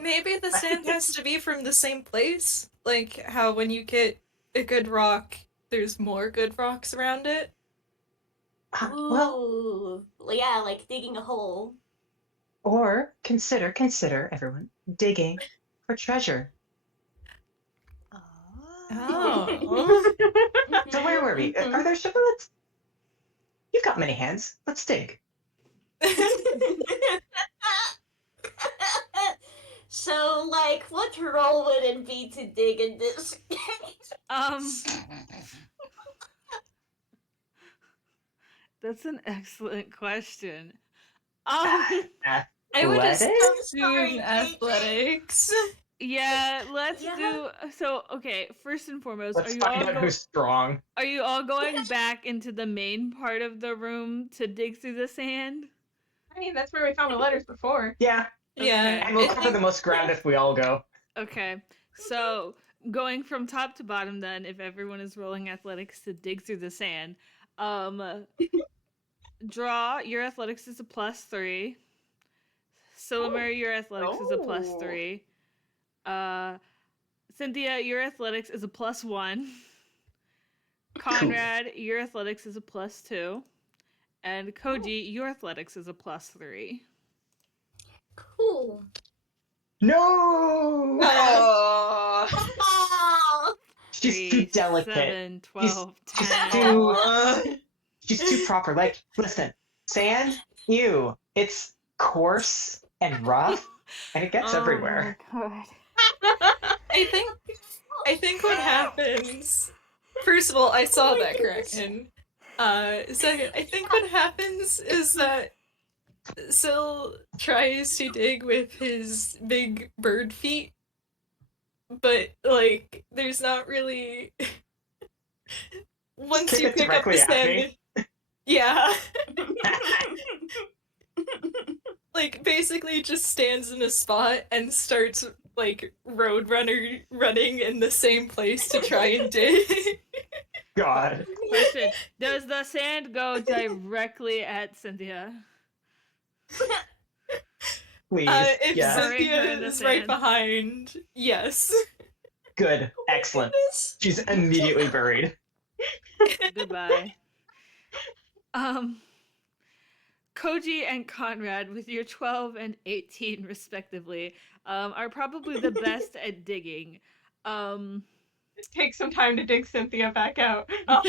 Maybe the sand has to be from the same place. Like how when you get a good rock, there's more good rocks around it. Well, Ooh, yeah, like digging a hole. or consider, everyone, digging for treasure. Oh. So where were we? Are there shibboleths? You've got many hands. Let's dig. So, like, what role would it be to dig in this case? That's an excellent question. I would Athletics? assume athletics. Yeah, let's Yeah. do. So, okay, first and foremost, Let's find out who's strong. are you all going back into the main part of the room to dig through the sand? I mean, that's where we found the letters before. Yeah, Yeah. and we'll I cover think- the most ground if we all go. Okay, so going from top to bottom, then, if everyone is rolling athletics to dig through the sand, draw, your athletics is a +3. Silimer, your athletics is a Oh. +3. Cynthia, your athletics is a +1. Conrad, your athletics is a +2. And Koji, your athletics is a +3. Cool. No! Oh. Oh, She's too 3, delicate. 7, 12, she's 10. too- Oh. She's too proper. Like, listen, sand, ew, it's coarse and rough, and it gets everywhere. Oh my God. I think what happens. First of all, I saw that Kraken. Second, I think what happens is that Sil tries to dig with his big bird feet, but like there's not really. Once Kick you it pick up the directly at sand, yeah, like basically just stands in a spot and starts like running in the same place to try and dig. God. Question: does the sand go directly at Cynthia? Please. If Yeah. Burying her Cynthia in the is right sand. behind, yes. Good. Excellent. She's immediately buried. Goodbye. Koji and Conrad, with your 12 and 18 respectively, are probably the best at digging. Take some time to dig Cynthia back out. Oh.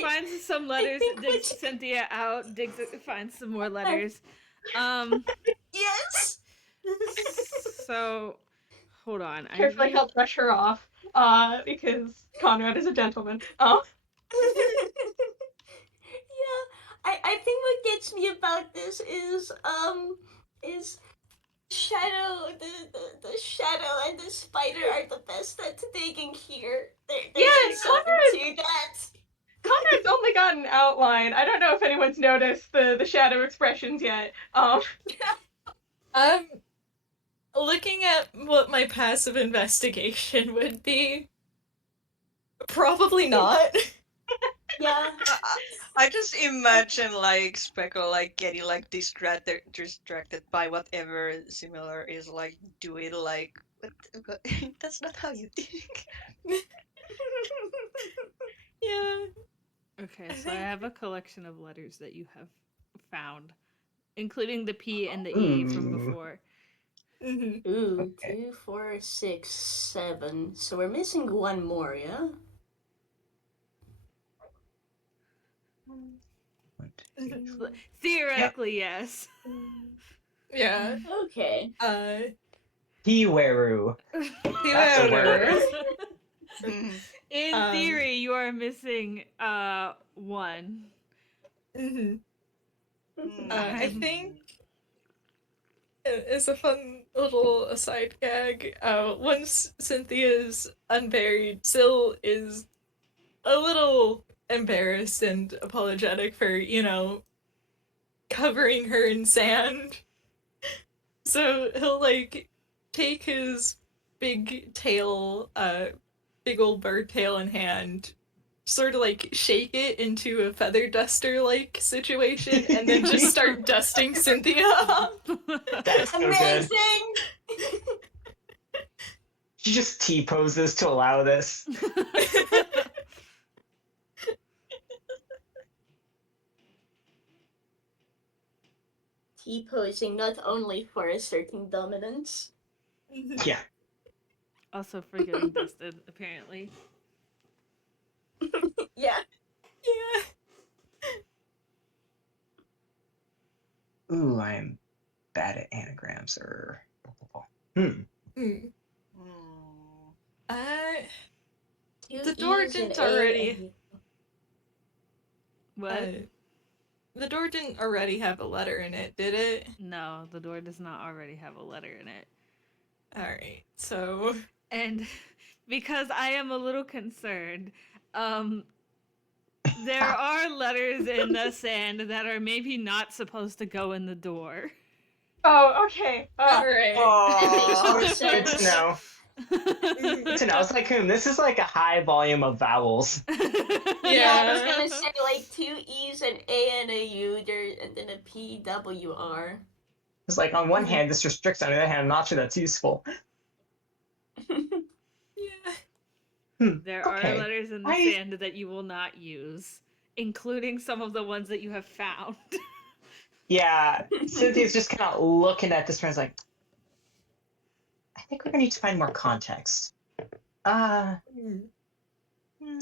Finds some letters, think digs which- Cynthia out, finds some more letters. yes. So hold on. Carefully help brush her off, because Conrad is a gentleman. Oh. Yeah, I think what gets me about this is Shadow, the Shadow and the Spider are the best at digging here. There's Yes, something Conrad! to that. Conrad's only got an outline. I don't know if anyone's noticed the shadow expressions yet. Looking at what my passive investigation would be, probably not. Yeah. I just imagine like Speckle like getting like distracted by whatever similar is like doing like what, that's not how you think. Yeah. Okay, so I have a collection of letters that you have found, including the P and the E from Ooh. before. Mm-hmm. Ooh, Okay. 2, 4, 6, 7. So we're missing one more, yeah? Theoretically, yes. Yeah. Okay. Hiweru. That's a word. In theory, you are missing one. Mm-hmm. Mm. I think it's a fun little aside gag. Once Cynthia's unburied, Sil is a little embarrassed and apologetic for, covering her in sand. So he'll, take his big tail, big old bird tail in hand, sort of like shake it into a feather duster like situation, and then just start dusting Cynthia off. That's so good. Amazing! She just T-poses to allow this. T-posing not only for asserting dominance. Yeah. Also for getting dusted, apparently. Yeah. Yeah. Ooh, I am bad at anagrams or. Mm. Hmm. Two The door E's and didn't A already- and- What? The door didn't already have a letter in it, did it? No, the door does not already have a letter in it. Alright, so... And because I am a little concerned, there are letters in the sand that are maybe not supposed to go in the door. Oh, okay. Alright. That makes more Good sense. to know. Good to know. I was like, this is like a high volume of vowels. Yeah, I was gonna say like 2 E's, an A and a U, and then a P, W, R. It's like, on one hand, this restricts, on the other hand, I'm not sure that's useful. Yeah. There are Okay. letters in the sand that you will not use, including some of the ones that you have found. Yeah, Cynthia's just kind of looking at this friend like, I think we're gonna need to find more context. So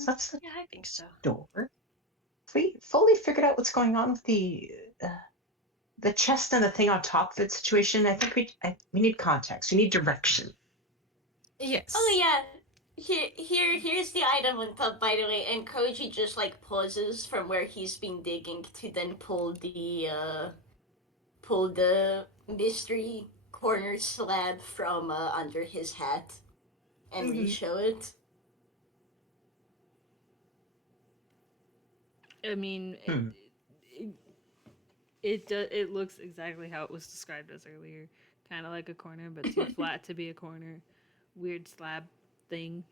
that's the Yeah, I think so. door. If we fully figured out what's going on with the chest and the thing on top of it situation, I think we need context. We need direction. Yes. Oh yeah. Here's the item on top, by the way, and Koji just like pauses from where he's been digging to then pull the mystery corner slab from under his hat and re-show it. I mean, it looks exactly how it was described as earlier. Kind of like a corner, but too flat to be a corner. Weird slab thing.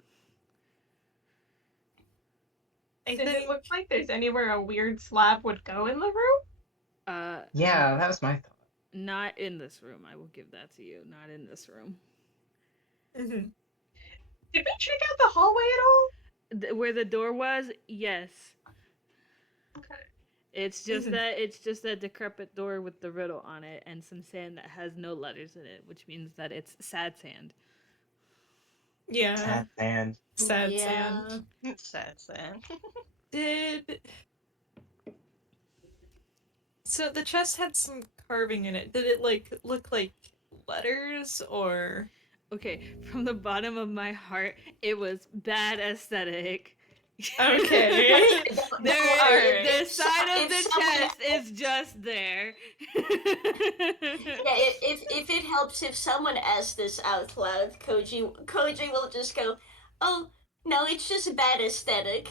Does it look like there's anywhere a weird slab would go in the room? Yeah, that was my thought. Not in this room. I will give that to you. Not in this room. Did we check out the hallway at all? Where the door was, yes. Okay. It's just that decrepit door with the riddle on it and some sand that has no letters in it, which means that it's sad sand. Yeah. Sad sand. Sad Yeah. sand. Sad sand. So the chest had some carving in it. Did it look like letters or? Okay, from the bottom of my heart, it was bad aesthetic. Okay. The side of If the someone- chest is just there. Yeah, if it helps if someone asks this out loud, Koji will just go, "Oh, no, it's just bad aesthetic."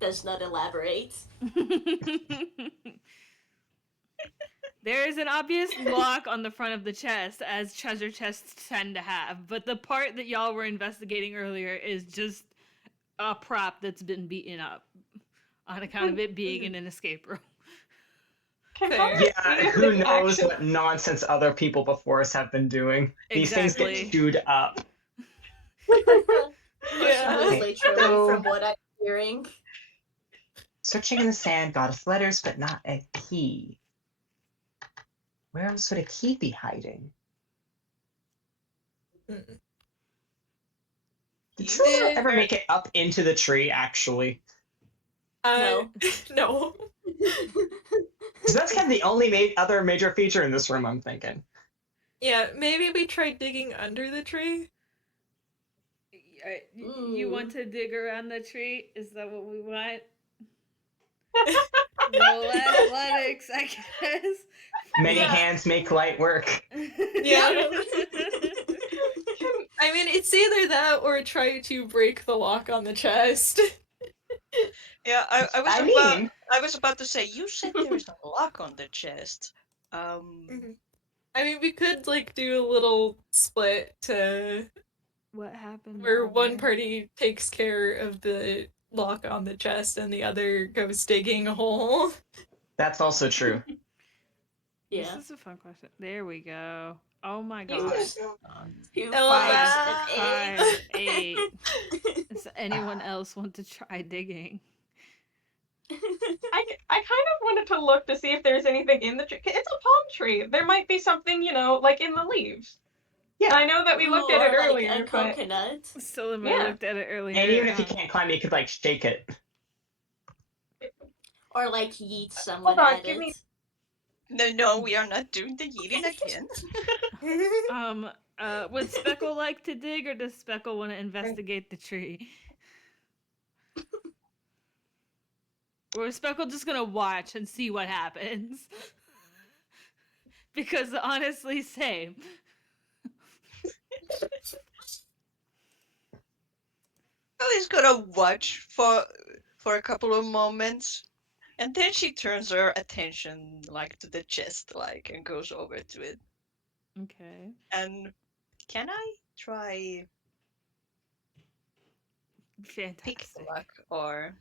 Does not elaborate. There is an obvious lock on the front of the chest, as treasure chests tend to have, but the part that y'all were investigating earlier is just a prop that's been beaten up on account of it being in an escape room. Can Fair. someone see Yeah, if who it's knows actually- what nonsense other people before us have been doing. These things Exactly. get chewed up. Mostly true So- from what I'm hearing. Searching in the sand got us letters, but not a key. Where else would a key be hiding? Did Silimer ever make it up into the tree, actually? No. No. So that's kind of the only other major feature in this room, I'm thinking. Yeah, maybe we tried digging under the tree. You Ooh. want to dig around the tree? Is that what we want? Roll athletics, I guess. Many Yeah. hands make light work. Yeah. I mean, it's either that or try to break the lock on the chest. Yeah, I I was about to say, you said there's a lock on the chest. I mean, we could do a little split to What happened? Where one over? party takes care of the lock on the chest and the other goes digging a hole. That's also true. Yeah. This is a fun question. There we go. Oh my You god. just 2 LOL. 5s and 8. 5, 8. Does anyone else want to try digging? I kind of wanted to look to see if there's anything in the tree. It's a palm tree. There might be something, like in the leaves. Yeah. I know that we looked at Or it like earlier, a but coconut. Silimer Yeah. looked at it earlier. And even if you can't climb, you could like shake it. Or like yeet someone on, at give it. me- No, we are not doing the yeeting again. Would Speckle like to dig, or does Speckle want to investigate the tree? Or is Speckle just gonna watch and see what happens? Because honestly, same. Ellie's gonna watch for a couple of moments, and then she turns her attention like to the chest, like, and goes over to it. Okay. And can I try pick Fantastic. luck or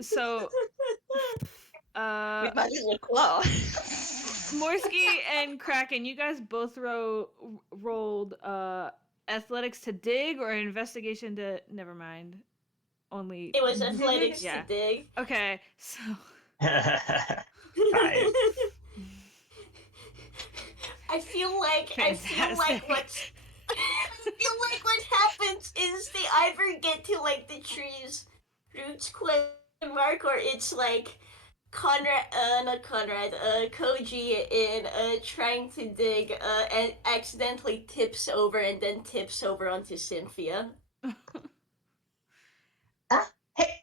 So, with my little claw? Morski and Kraken, you guys both rolled athletics to dig or investigation to. Never mind. Only. It was athletics Yeah. to dig. Okay, so. Five. I feel like Fantastic. what's I feel like what happens is they either get to like the tree's roots question mark, or it's like Koji in trying to dig and accidentally tips over and then tips over onto Cynthia. Hey.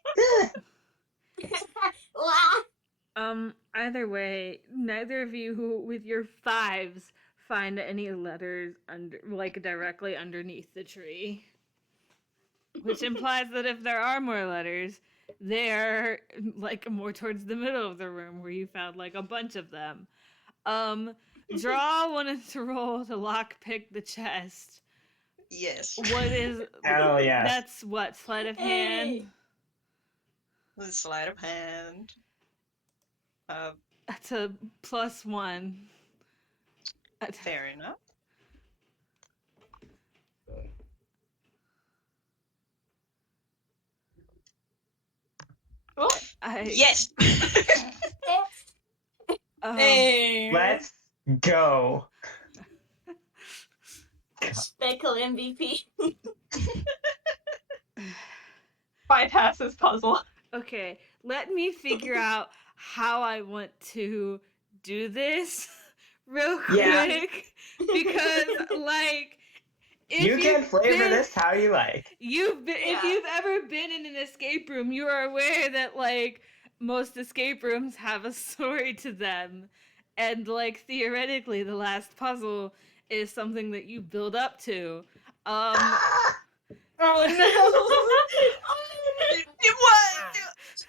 Either way, neither of you with your 5s find any letters directly underneath the tree. Which implies that if there are more letters, they're like more towards the middle of the room where you found like a bunch of them. Draw wanted to roll to lockpick the chest. Yes. What is Oh yeah. That's what, sleight of hand? Hey. The sleight of hand. That's a +1. Fair enough. oh, Yes. Hey. Let's go. Speckle MVP. bypasses puzzle. Okay, let me figure out how I want to do this real quick. Yeah. Because, like, if You can you've flavor been- this how you like. If you've ever been in an escape room, you are aware that, like, most escape rooms have a story to them. And, like, theoretically, the last puzzle is something that you build up to. Oh What?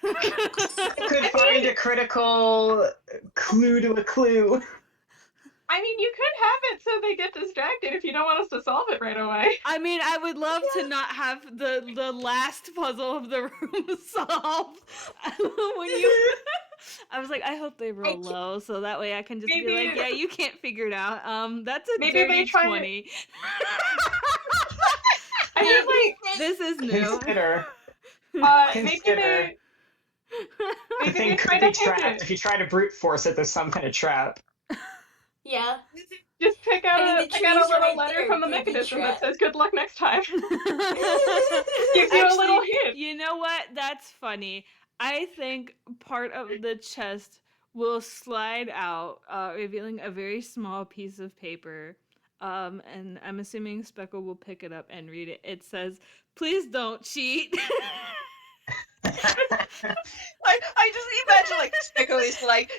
I could find a critical clue to a clue. I mean, you could have it so they get distracted if you don't want us to solve it right away. I mean, I would love to not have the last puzzle of the room solved. When you, I was like, I hope they roll low, so that way I can just be Maybe- like, yeah, you can't figure it out. That's a Maybe dirty they try- 20. I mean, like, This is new. Consider. maybe Consider. they The maybe thing they could try be to pick trapped. it. If you try to brute force it, there's some kind of trap. Yeah. Just pick out I mean, a the pick out a trees little right letter there from the do be mechanism that trapped. says "Good luck next time." Gives you a Actually, little hint. You know what? That's funny. I think part of the chest will slide out, revealing a very small piece of paper. And I'm assuming Speckle will pick it up and read it. It says, "Please don't cheat." I just imagine like Speckle is like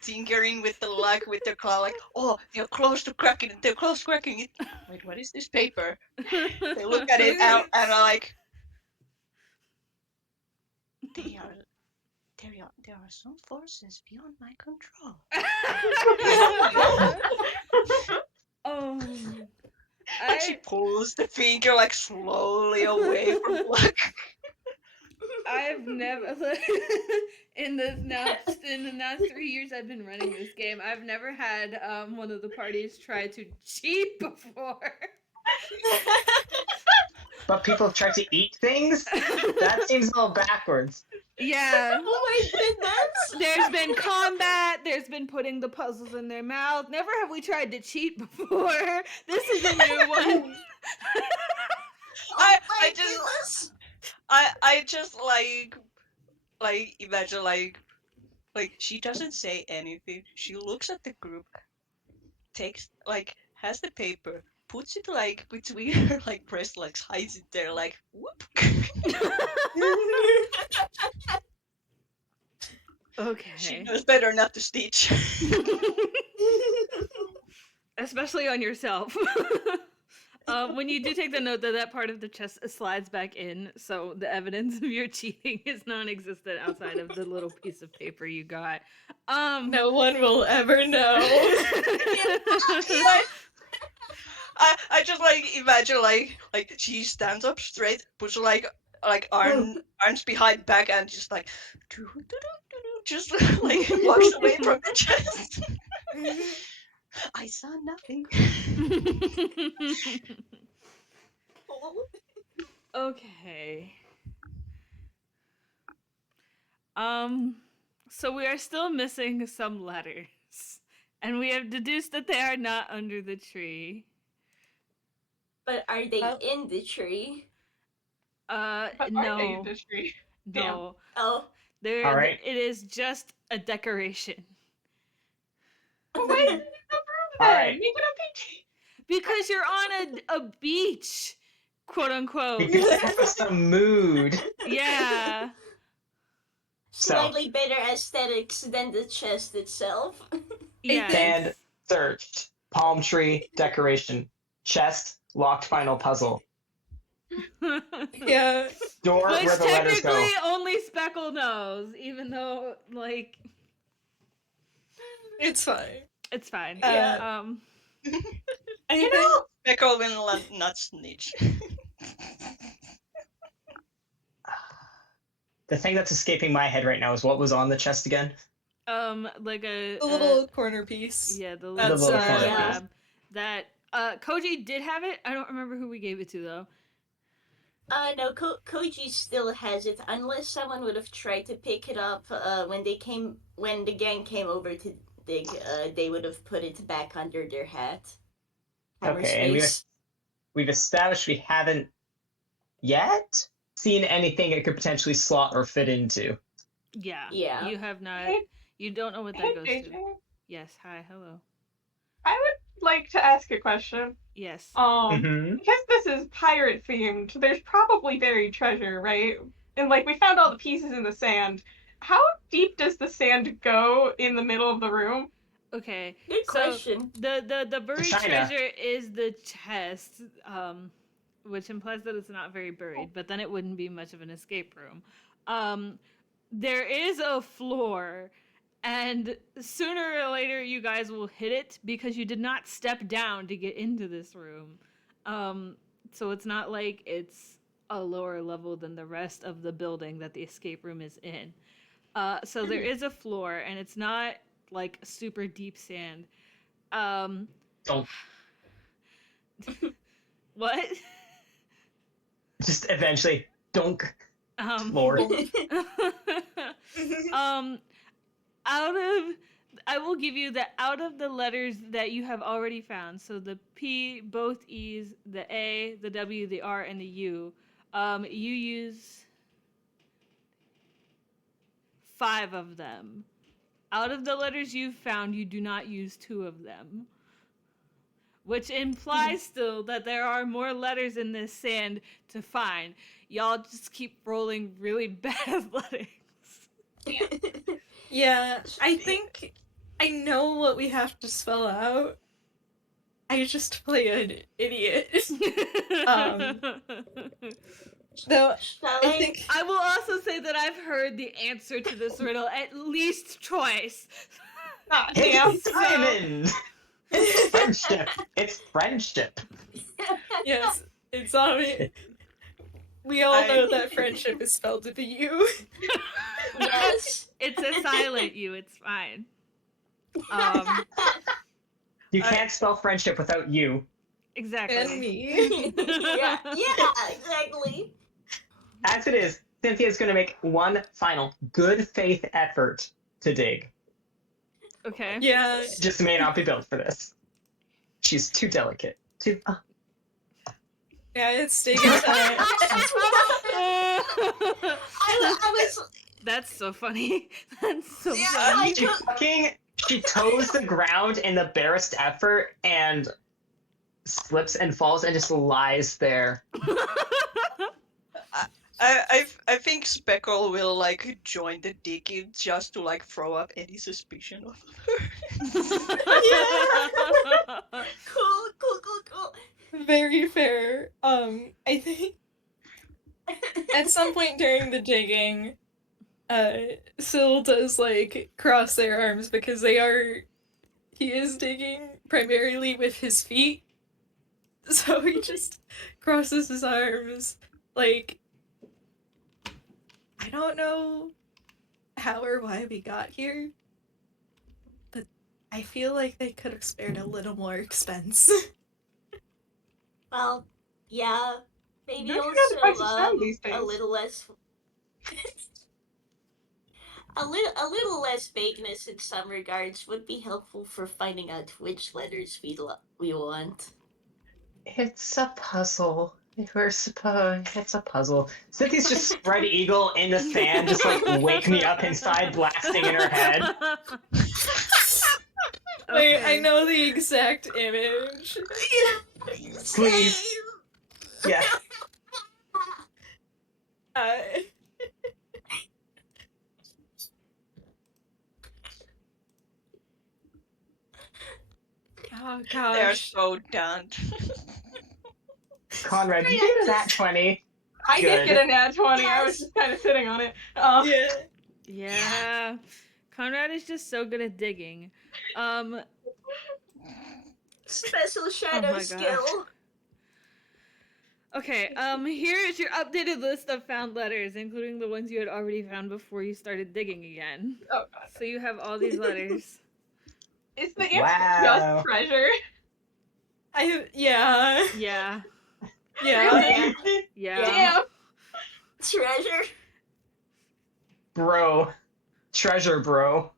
tinkering with the luck with the claw, like, oh, they're close to cracking it. They're close to cracking it. Wait, what is this paper? They look at it out and are like, there are some forces beyond my control. Like she pulls the finger like slowly away from Luck. I've never in the now 3 years I've been running this game, I've never had one of the parties try to cheat before. But people try to eat things? That seems a little backwards. Yeah. Oh my goodness! There's been combat, there's been putting the puzzles in their mouth. Never have we tried to cheat before. This is a new one. I just like imagine like she doesn't say anything. She looks at the group, takes has the paper, puts it like between her like breast legs, hides it there like whoop. Okay. She knows better not to stitch. Especially on yourself. When you do take the note that part of the chest slides back in, so the evidence of your cheating is non-existent outside of the little piece of paper you got. No one will ever know. I just like imagine like she stands up straight, puts like arms behind back, and just like just like walks away from the chest. I saw nothing. Okay. So we are still missing some letters, and we have deduced that they are not under the tree. But are they in the tree? But are they in No, the tree? no. Oh. There, All right. it is just a decoration. Oh, why did it go All then? right. Make it a peachy. Because you're on a beach, quote unquote. Because it has some mood. Yeah. So- Slightly better aesthetics than the chest itself. Yeah. And searched. Palm tree, decoration. Chest, locked final puzzle. Yeah. Door Which where the letters go. technically only Speckle knows, even though, like, It's fine. it's fine. Yeah. And you know, Speckle will not snitch. The thing that's escaping my head right now is what was on the chest again? Like a The little corner piece. yeah, the That's, little corner lab that Koji did have it. I don't remember who we gave it to though. No, Koji still has it, unless someone would have tried to pick it up when the gang came over to dig. They would have put it back under their hat. Okay, and we've established we haven't yet seen anything it could potentially slot or fit into. Yeah. Yeah. You have not. Hey- You don't know what Hey, that goes to. JayJay, Yes. Hi. Hello. I would like to ask a question. Yes. Mm-hmm. Because this is pirate themed, there's probably buried treasure, right? And like we found all the pieces in the sand. How deep does the sand go in the middle of the room? Okay. Good So question. the buried China. treasure is the chest, which implies that it's not very buried, but then it wouldn't be much of an escape room. There is a floor, and sooner or later you guys will hit it because you did not step down to get into this room. So it's not like it's a lower level than the rest of the building that the escape room is in. So there is a floor, and it's not like super deep sand. Don't. What? Just eventually, dunk. Floor. I will give you that out of the letters that you have already found, so the P, both E's, the A, the W, the R, and the U, you use 5 of them. Out of the letters you've found, you do not use 2 of them. Which implies still that there are more letters in this sand to find. Y'all just keep rolling really bad letters. Yeah, I think I know what we have to spell out. I just play an idiot. Though Shall I think I will also say that I've heard the answer to this riddle at least twice. Ah, damn. It's diamond. Friendship. It's friendship. Yes, it's on me. We all know that friendship is spelled with a U. Yes. It's a silent U. It's fine. You can't spell friendship without you. Exactly. And me. yeah, exactly. As it is, Cynthia's going to make one final good faith effort to dig. Okay. Yeah. She just may not be built for this. She's too delicate. Yeah, it's digging time. I was. That's so funny. That's so Yeah, funny. She toes the ground in the barest effort and slips and falls and just lies there. I think Speckle will like join the digging just to like throw up any suspicion of her. Cool. Very fair. I think at some point during the digging, Syl does like cross their arms because he is digging primarily with his feet. So he just crosses his arms, like, I don't know how or why we got here, but I feel like they could have spared a little more expense. Well, yeah. Maybe Don't you know the price of also sound these days? a little less. A little less vagueness in some regards would be helpful for finding out which letters we want. It's a puzzle. It's a puzzle. Cynthia's just spread eagle in the sand, just like wake me up inside, blasting in her head. Wait, I know the exact image. Please. Yeah. Oh They're gosh. so done. Conrad, you get a nat 20. I did Good. get a nat 20. I was Yes. just kind of sitting on it. Yeah. Yeah. Conrad is just so good at digging. Special shadow Oh my skill. Okay, here is your updated list of found letters, including the ones you had already found before you started digging again. Oh god. So you have all these letters. Is the answer Wow. just treasure? Yeah. Yeah. Yeah. Really? Yeah. Damn. Treasure. Bro. Treasure, bro.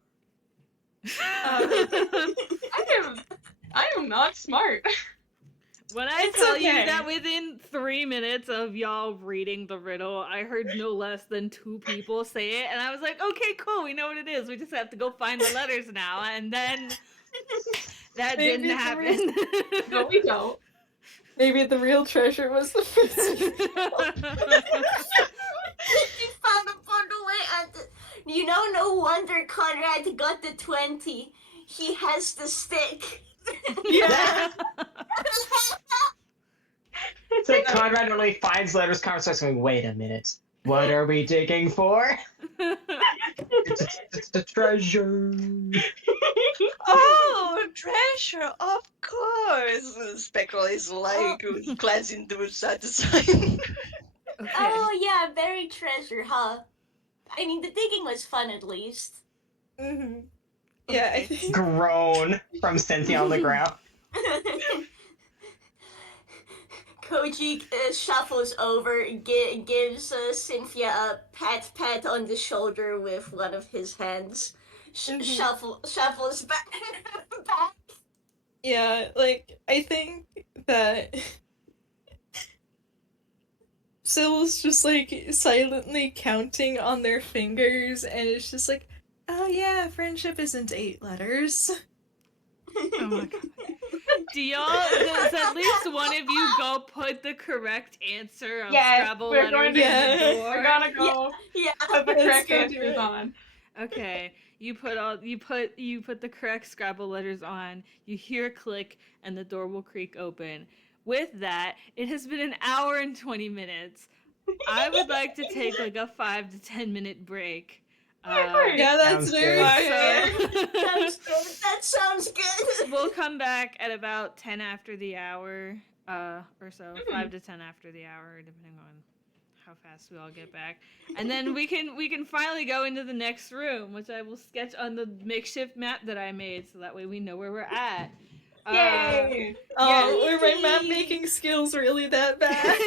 I am not smart. When I It's tell you okay. that within 3 minutes of y'all reading the riddle, I heard no less than 2 people say it, and I was like, okay, cool, we know what it is. We just have to go find the letters now, and then that Maybe didn't it's a happen. No, we don't. Maybe the real treasure was the first. You found a bundle way. You know, no wonder Conrad got the 20. He has the stick. Yeah. It's like Conrad only finds letters, Conrad starts going, wait a minute. What are we digging for? It's the treasure. Oh, treasure, of course. Speckle is like glancing to side to side. Okay. Oh yeah, buried treasure, huh? I mean, the digging was fun at least. Mm-hmm. Yeah, I think. Groan from Cynthia on the ground. Koji shuffles over and gives Cynthia a pat on the shoulder with one of his hands. Shuffles back. Yeah, like, I think that Syl's just, like, silently counting on their fingers, and it's just like, oh yeah, friendship isn't 8 letters. Oh my god. Does at least one of you go put the correct answer of Yes, Scrabble we're letters going to. in the We're door? gonna go Yeah. put the Let's correct go do answers it. on. Okay, you put the correct Scrabble letters on. You hear a click, and the door will creak open. With that, it has been an hour and 20 minutes. I would like to take like a 5 to 10 minute break. Yeah, that's Sounds very good. fair. Sounds good. That sounds good. We'll come back at about 10 after the hour, or so, 5 to 10 after the hour, depending on how fast we all get back. And then we can finally go into the next room, which I will sketch on the makeshift map that I made, so that way we know where we're at. Yay! Oh, were my map Yippee. making skills really that bad?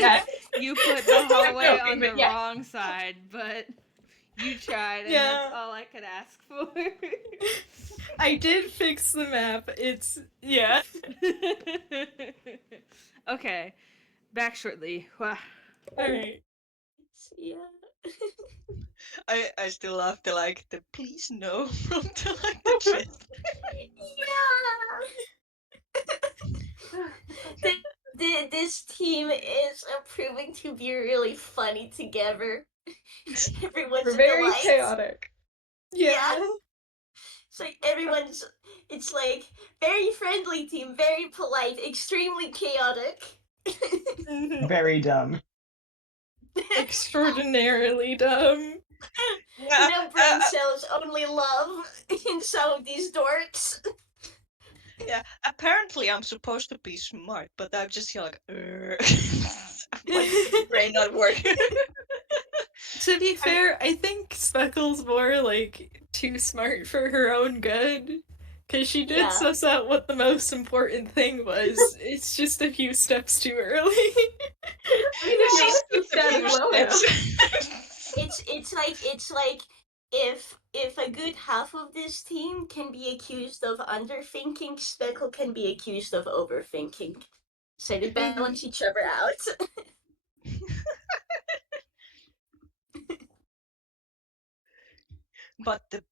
Yeah. You put the hallway joking, on but the yeah. wrong side, but you tried, and Yeah. that's all I could ask for. I did fix the map. It's yeah. Okay, back shortly. Wah. Alright. Yeah. I still love the please no from the chest. Yeah. This team is proving to be really funny together. Everyone's We're a very delight. chaotic. Yeah. It's like everyone's. It's like very friendly team, very polite, extremely chaotic. Mhm. Very dumb. Extraordinarily dumb. Yeah, No brain cells, only love in some of these dorks. yeah. Apparently, I'm supposed to be smart, but I'm just here like, my brain not working. To be fair, I think Speckle's more like too smart for her own good. Cause she did Yeah. suss out what the most important thing was. It's just a few steps too early. I mean, if you She's listen status low enough. It's like if a good half of this team can be accused of underthinking, Speckle can be accused of overthinking. So they balance each other out. but the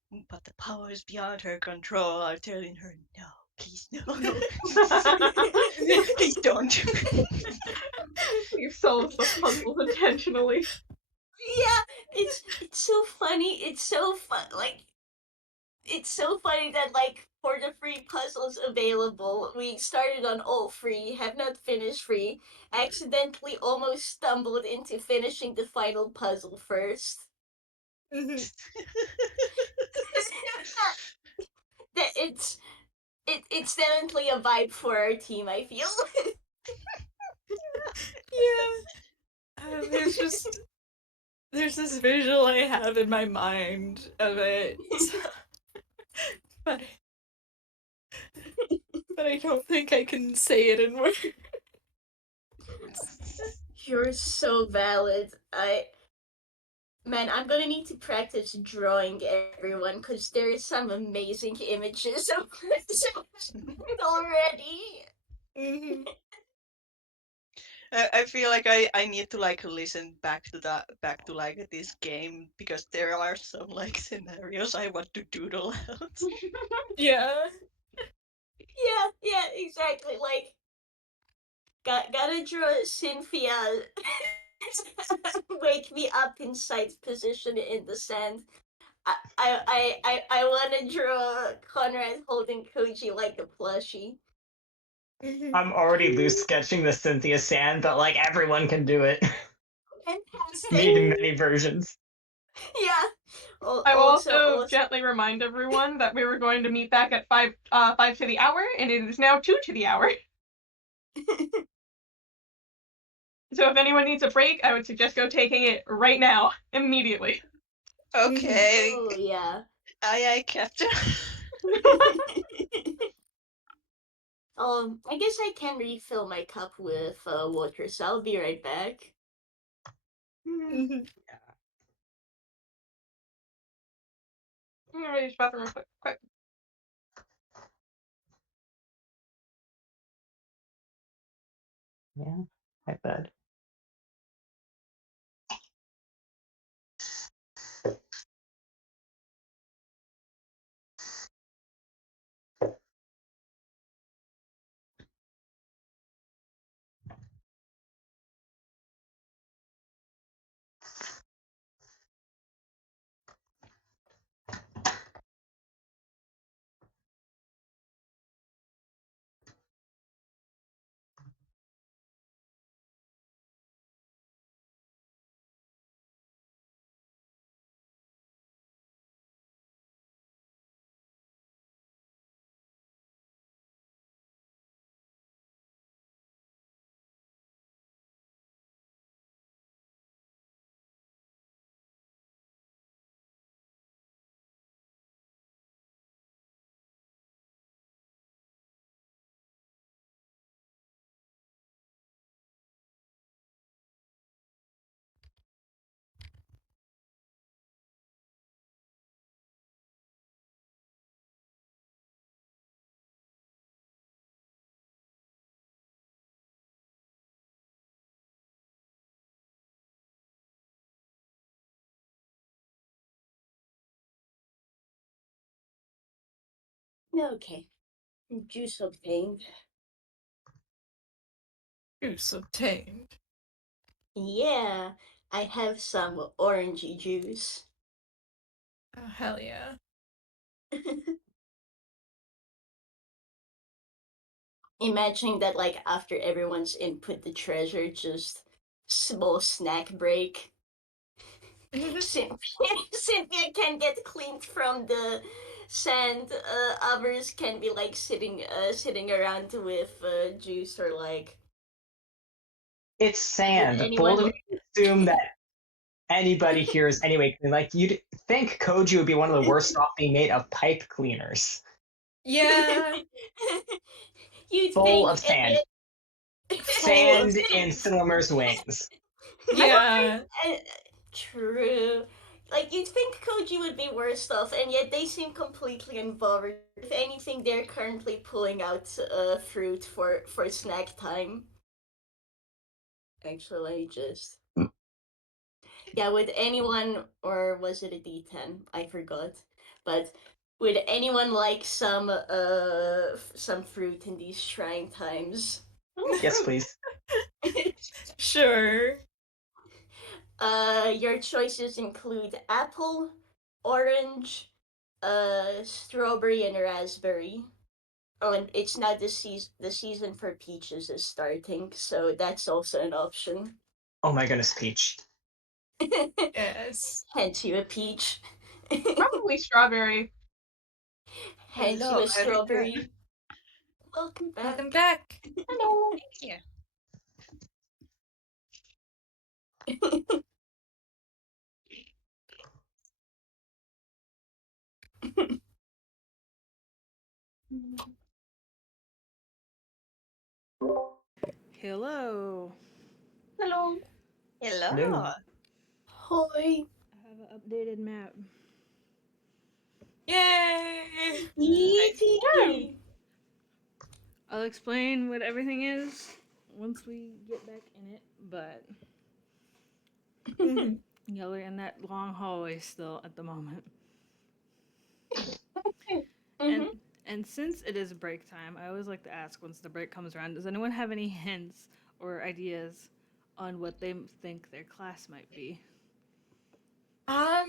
powers beyond her control are telling her no, please no, please don't. We've solved the puzzle intentionally. Yeah, it's so funny. It's so fun. Like it's so funny that like for the free puzzles available, we started on all free, have not finished free, accidentally almost stumbled into finishing the final puzzle first. That it's definitely a vibe for our team, I feel. Yeah. There's this visual I have in my mind of it. But I don't think I can say it in words. You're so valid. Man, I'm gonna need to practice drawing everyone because there is some amazing images of this already. Mhm. I feel like I need to like listen back to like this game because there are some like scenarios I want to doodle out. Yeah. Yeah, exactly. Like, gotta draw Cynthia. Wake me up in sight position in the sand. I want to draw Conrad holding Koji like a plushie. Mhm. I'm already loose sketching the Cynthia sand, but like everyone can do it. Fantastic. Made in many versions. Yeah. I will also Also, gently remind everyone that we were going to meet back at 5 to the hour, and it is now 2 to the hour. So if anyone needs a break, I would suggest go taking it right now, immediately. Okay, oh yeah. aye, Captain. I guess I can refill my cup with water, so I'll be right back. Mhm. I'm gonna use the bathroom real quick. Yeah, I bet. Okay. Juice obtained. Juice obtained. Yeah, I have some orangey juice. Oh, hell yeah. Imagining that, like, after everyone's input the treasure, just small snack break. Cynthia can get cleaned from the sand. Others can be like sitting around with juice or like. It's Would sand. Bold of anyone? you to assume that anybody here is anyway clean. Like you'd think Koji would be one of the worst off being made of pipe cleaners. Yeah. You'd Full think, of sand. Full of Sand in Silimer's wings. Yeah. True. Like, you'd think Koji would be worse off, and yet they seem completely unbothered. If anything, they're currently pulling out fruit for snack time. Actually, let me just. Yeah, would anyone, or was it a D10? I forgot. But would anyone like some fruit in these trying times? Yes, please. Sure. Your choices include apple, orange, strawberry, and raspberry. Oh, and it's now the season for peaches is starting, so that's also an option. Oh my goodness, Peach. Yes. Hence you a peach. Probably strawberry. Hence Hello, you a how are you doing? strawberry. Welcome back. Welcome back. Hello. Yeah. Hello. Hello. Hello. Hello. Hoi. I have an updated map. Yay! Yippee. I'll explain what everything is once we get back in it, but y'all are in that long hallway still at the moment. Mhm. And since it is break time, I always like to ask once the break comes around, does anyone have any hints or ideas on what they think their class might be? I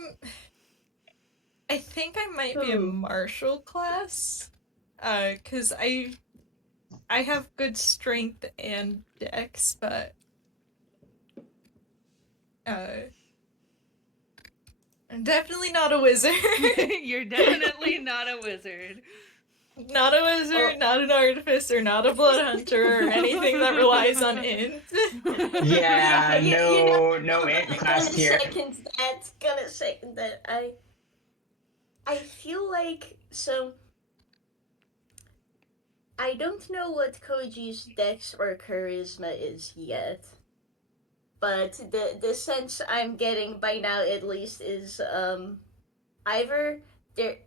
think I might be a Ooh. martial class. 'Cause I have good strength and dex, but I'm definitely not a wizard. You're definitely not a wizard. Not a wizard, not an artificer, not a blood hunter, or anything that relies on int. Yeah, no I'm int gonna class here. second that. Gonna second that. I feel like so. I don't know what Koji's dex or charisma is yet, but the sense I'm getting by now at least is either they're.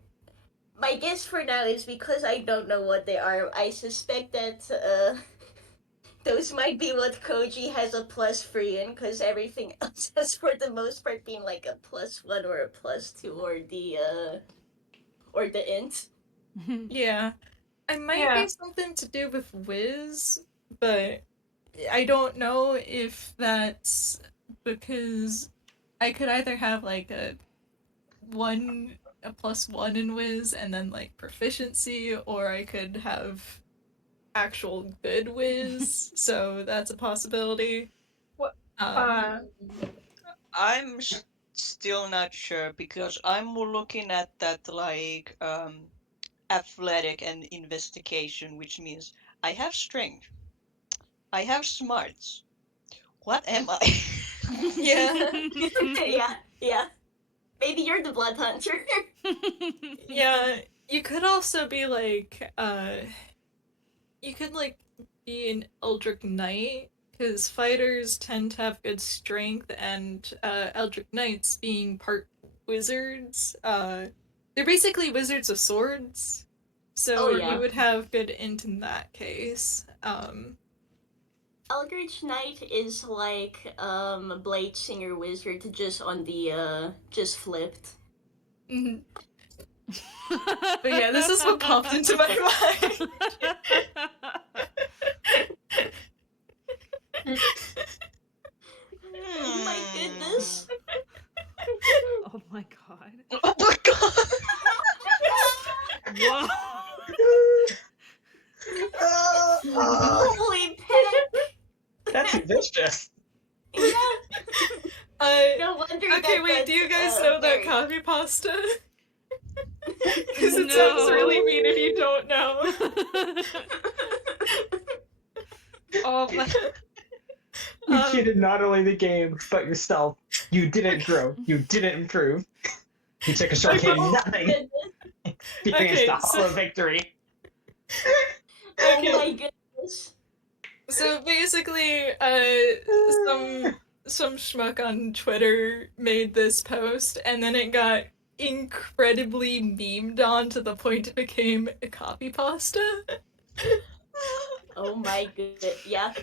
My guess for now is because I don't know what they are. I suspect that those might be what Koji has a +3 in, because everything else has for the most part been like a +1 or a +2 or the int. Yeah. I might Yeah. be something to do with Wiz, but I don't know if that's because I could either have like a +1 in Wiz and then like proficiency, or I could have actual good Wiz, so that's a possibility. What? Um, I'm still not sure because I'm looking at that like athletic and investigation, which means I have strength, I have smarts. What am I? yeah. Yeah. Maybe you're the blood hunter. Yeah, you could also be like, you could like be an Eldritch Knight, because fighters tend to have good strength, and Eldritch Knights being part wizards, they're basically wizards of swords, so Oh, yeah. you would have good int in that case. Eldritch Knight is like Blade Singer Wizard just on the just flipped. Mhm. But yeah, this is what popped into my mind. Oh my goodness. Oh my god. Oh my god! Whoa. Holy peck. That's vicious. Yeah. Uh, No wonder. okay, that wait, do you guys know that very- copy pasta? Because it No. sounds really mean if you don't know. Oh my. You Um, cheated not only the game, but yourself. You didn't grow. You didn't improve. You took a shortcut Oh, nothing. goodness. Keeping Okay, us to so- hollow victory. Oh Okay. my goodness. So basically, some schmuck on Twitter made this post, and then it got incredibly memed on to the point it became a copy pasta. Oh my goodness. Yeah.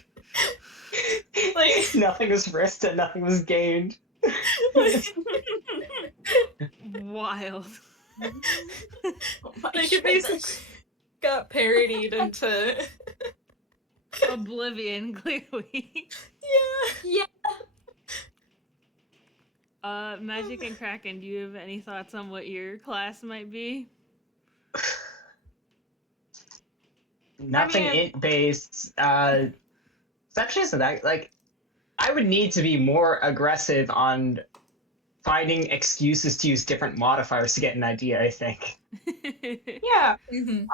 Like, Nothing was risked and nothing was gained. Wild. Oh my like it goodness. basically got parodied into. Oblivion, clearly. Yeah. Yeah. Magic and Kraken, do you have any thoughts on what your class might be? Nothing mean- int based. Exception isn't that like I would need to be more aggressive on finding excuses to use different modifiers to get an idea, I think. Yeah. Mm-hmm.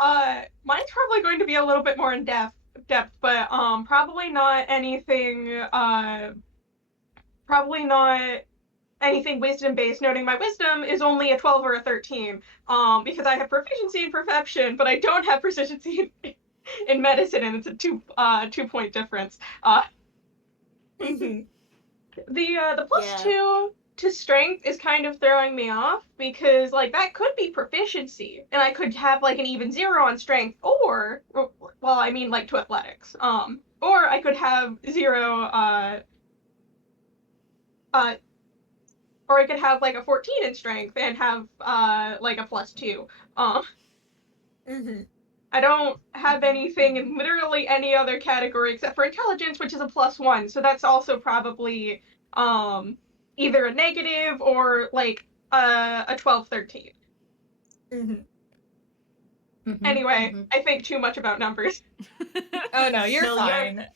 Mine's probably going to be a little bit more in depth, but probably not anything. Probably not anything wisdom based. Noting my wisdom is only a 12 or a 13. Because I have proficiency in perception, but I don't have proficiency in medicine, and it's a 2-point difference. Mm-hmm. The plus Yeah. 2 to strength is kind of throwing me off because like that could be proficiency and I could have like an even 0 on strength or well I mean like to athletics or I could have 0 or I could have like a 14 in strength and have like a plus 2. Mm-hmm. I don't have anything in literally any other category except for intelligence, which is a plus 1, so that's also probably either a negative or like a 12, 13. Mm-hmm. Anyway, Mhm. I think too much about numbers. Oh no, you're No, fine.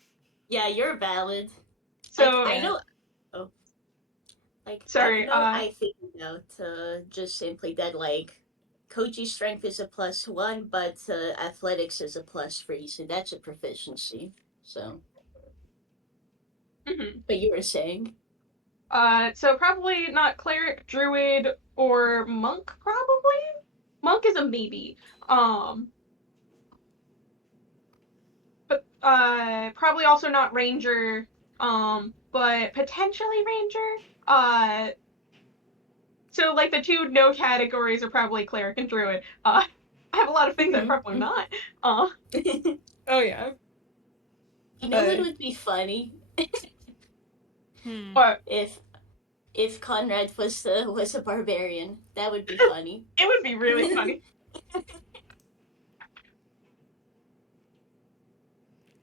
Yeah, you're valid. So I know. Oh. Like, Sorry, I think just simply that like Koji's strength is a plus 1, but athletics is a plus 3, so that's a proficiency. So, mhm. but you were saying? So probably not cleric, druid, or monk. Probably monk is a maybe. But probably also not ranger. But potentially ranger. So like the two no categories are probably cleric and druid. I have a lot of things I'm probably not. You Oh yeah. know what would be funny But if Conrad was a barbarian. That would be funny. it would be really funny.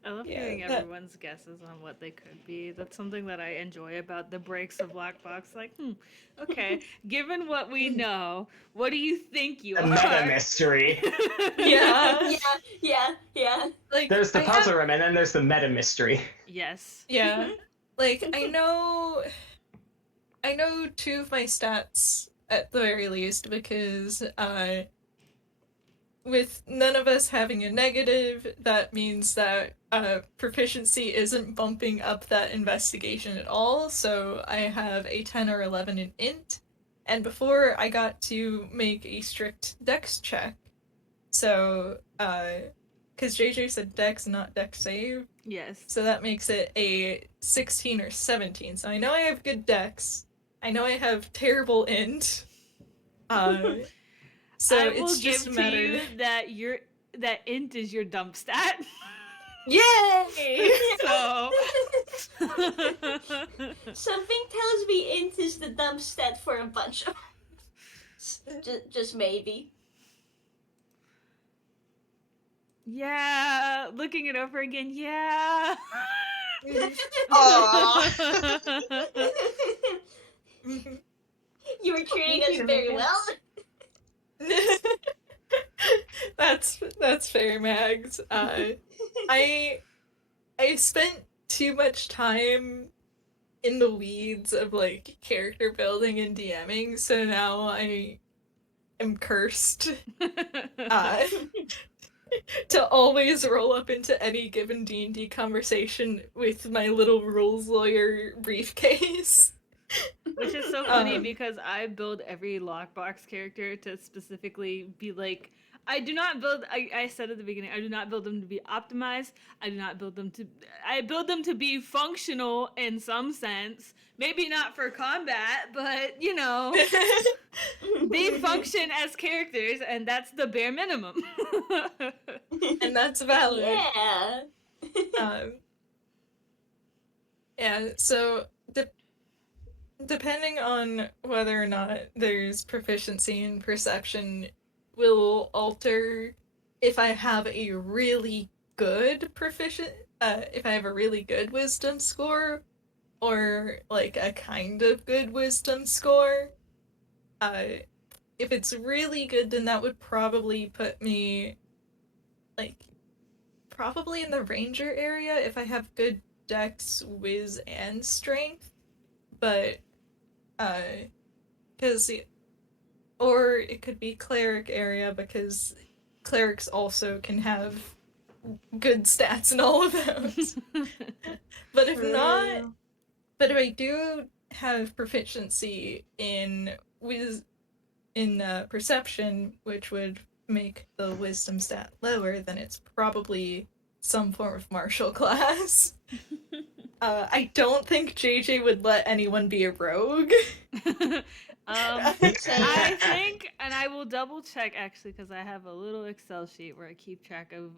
I love Yeah, hearing that- everyone's guesses on what they could be. That's something that I enjoy about the breaks of Lockbox. Like, okay, given what we know, what do you think you A are? meta mystery. Yeah. Yeah. Like There's the I have- puzzle room and then there's the meta mystery. Yes. Yeah. Like I know 2 of my stats at the very least because with none of us having a negative, that means that proficiency isn't bumping up that investigation at all. So I have a 10 or 11 in int, and before I got to make a strict dex check. So because JayJay said dex, not dex save. Yes. So that makes it a 16 or 17. So I know I have good dex. I know I have terrible int. So I will it's just give a to matter. you that int is your dump stat. Yay! So Something tells me int is the dump stat for a bunch of. Just maybe. Yeah, looking it over again. Yeah. Aw. You were treating us Easy to very make well. That's fair, Mags. I spent too much time in the weeds of like character building and DMing, so now I am cursed to always roll up into any given D&D conversation with my little rules lawyer briefcase. Which is so funny because I build every Lockbox character to specifically be like, I do not build, I said at the beginning, I do not build them to be optimized. I build them to be functional in some sense. Maybe not for combat, but, you know, they function as characters, and that's the bare minimum. And that's valid. Yeah. Yeah, so depending on whether or not there's proficiency in perception will alter if I have a really good if I have a really good wisdom score or like a kind of good wisdom score. If it's really good, then that would probably put me like probably in the ranger area if I have good dex, whiz, and strength. But because or it could be cleric area because clerics also can have good stats in all of those. But if not, but if I do have proficiency in perception, which would make the wisdom stat lower, then it's probably some form of martial class. I don't think JayJay would let anyone be a rogue. I think, and I will double check actually, because I have a little Excel sheet where I keep track of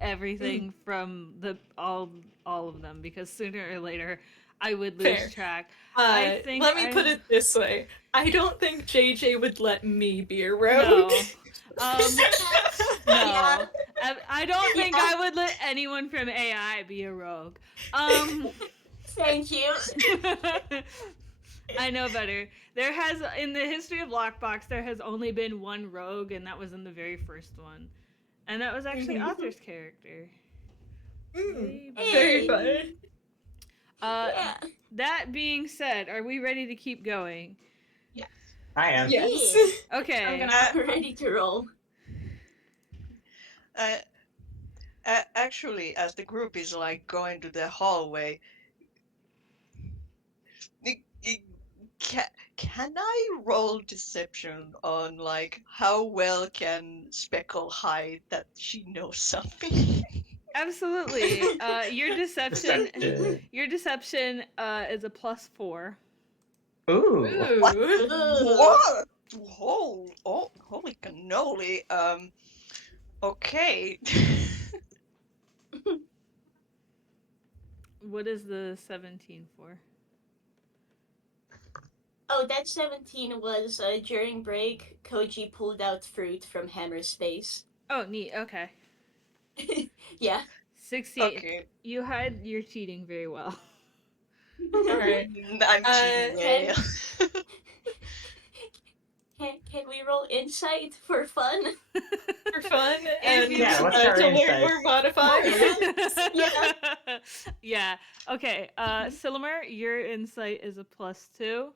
everything from all of them, because sooner or later I would lose Fair. track. Let me put it this way: I don't think JayJay would let me be a rogue. No. No. I don't think Yeah. I would let anyone from AI be a rogue. Thank you. I know better. There has, in the history of Lockbox, there has only been one rogue, and that was in the very first one. And that was actually Arthur's character. Very fun. Yeah. That being said, are we ready to keep going? Yes. I am. Yes. Okay. I'm Ready to roll. Actually, as the group is like going to the hallway, can I roll deception on like how well can Speckle hide that she knows something? Absolutely. Your deception is a +4. Ooh. What? Ooh. What? Holy cannoli. Okay. What is the 17 for? Oh, that 17 was during break. Koji pulled out fruit from Hammer's face. Oh, neat. Okay. Yeah. 16. Okay. You hide your cheating very well. Alright. I'm cheating. Yeah. Can we roll insight for fun? For fun and Yeah, what's our to learn insight? more modifiers. Yeah. Yeah. Okay. Silimer, your insight is a +2.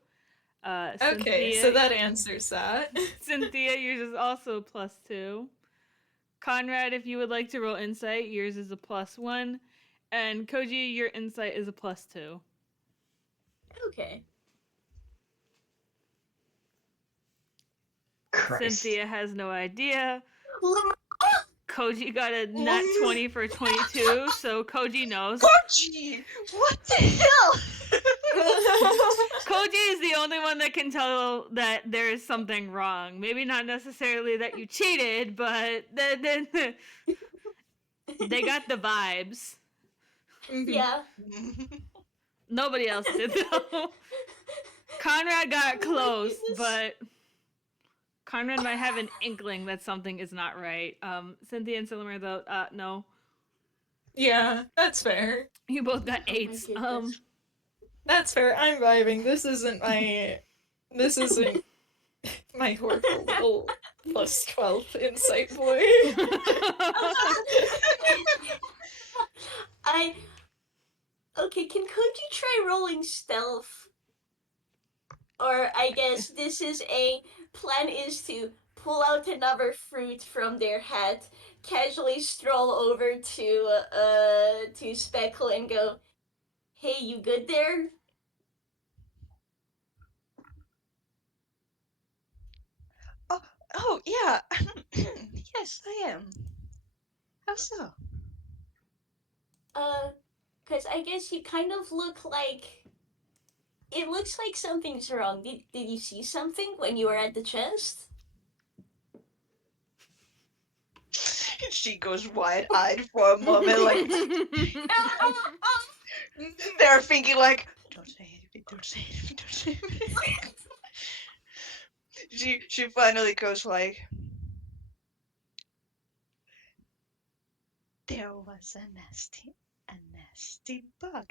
Okay, so that answers that. Cynthia, yours is also a +2. Conrad, if you would like to roll insight, yours is a +1. And Koji, your insight is a +2. Okay. Christ. Cynthia has no idea. Lemur- Koji got a nat 20 for 22, so Koji knows. Koji! What the hell? Koji is the only one that can tell that there is something wrong. Maybe not necessarily that you cheated, but they got the vibes. Yeah. Nobody else did though. Conrad got close, but Conrad might have an inkling that something is not right. Cynthia and Silimer, though, no. Yeah, that's fair. You both got Oh my 8s. goodness. That's fair. I'm vibing. This isn't my horrible little plus 12 insight boy. Okay, can Koji try rolling stealth? Or I guess this is plan is to pull out another fruit from their hat, casually stroll over to Speckle and go, "Hey, you good there?" Oh yeah. Yes, I am. How so? Cause I guess you kind of look like. It looks like something's wrong. Did you see something when you were at the chest? She goes wide-eyed for a moment, like they're thinking, like, don't say anything, don't say anything, don't say anything. She finally goes like, there was a nasty bug.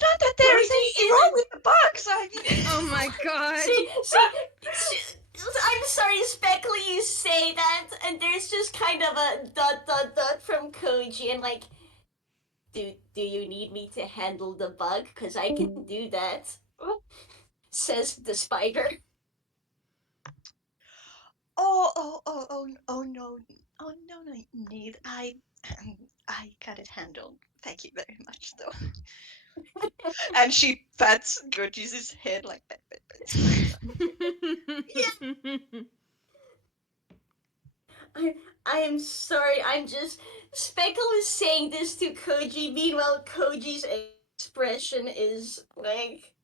Not that there is anything wrong with the bugs. Oh my god. See, I'm sorry, Speckle, you say that, and there's just kind of a ... from Koji, and like, do you need me to handle the bug? Cause I can do that. Says the spider. Oh no, need. I got it handled. Thank you very much, though. And she pats Goji's head like that. I am sorry, Speckle is saying this to Koji, meanwhile Koji's expression is like,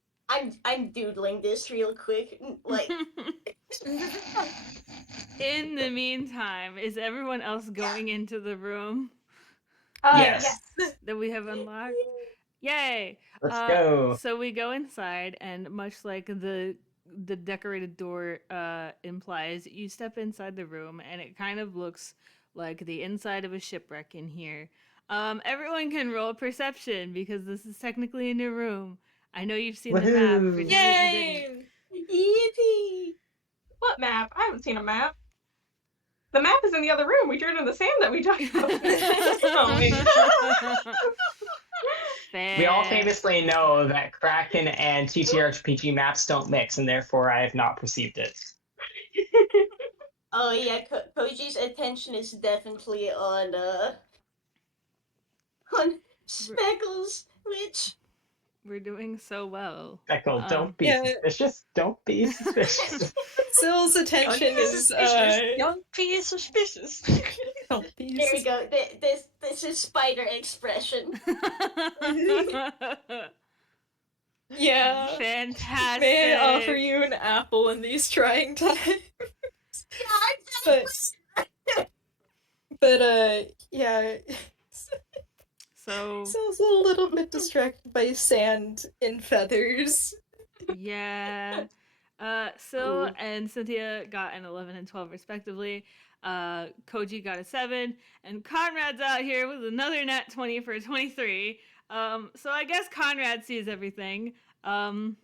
I'm doodling this real quick, like... In the meantime, is everyone else going into the room Yes. that we have unlocked? Yay! Let's go. So we go inside, and much like the decorated door implies, you step inside the room, and it kind of looks like the inside of a shipwreck in here. Everyone can roll perception because this is technically a new room. I know you've seen the map. Woohoo. For those of you who didn't. Yay! Yippee! What map? I haven't seen a map. The map is in the other room. We drew it in the sand that we talked about. Oh, wait. We all Fair. famously know that Kraken and TTRPG maps don't mix, and therefore I have not perceived it. Oh yeah, Koji's attention is definitely on Speckles, which... We're doing so well. Speckle, don't be Yeah. suspicious. Don't be suspicious. Syl's attention is Don't be suspicious. don't be There we go. This is spider expression. Yeah. Fantastic. May I offer you an apple in these trying times? But yeah. So Syl's a little bit distracted by sand and feathers. yeah. Sil Ooh. and Cynthia got an 11 and 12 respectively. Koji got a 7, and Conrad's out here with another nat 20 for a 23. So I guess Conrad sees everything. As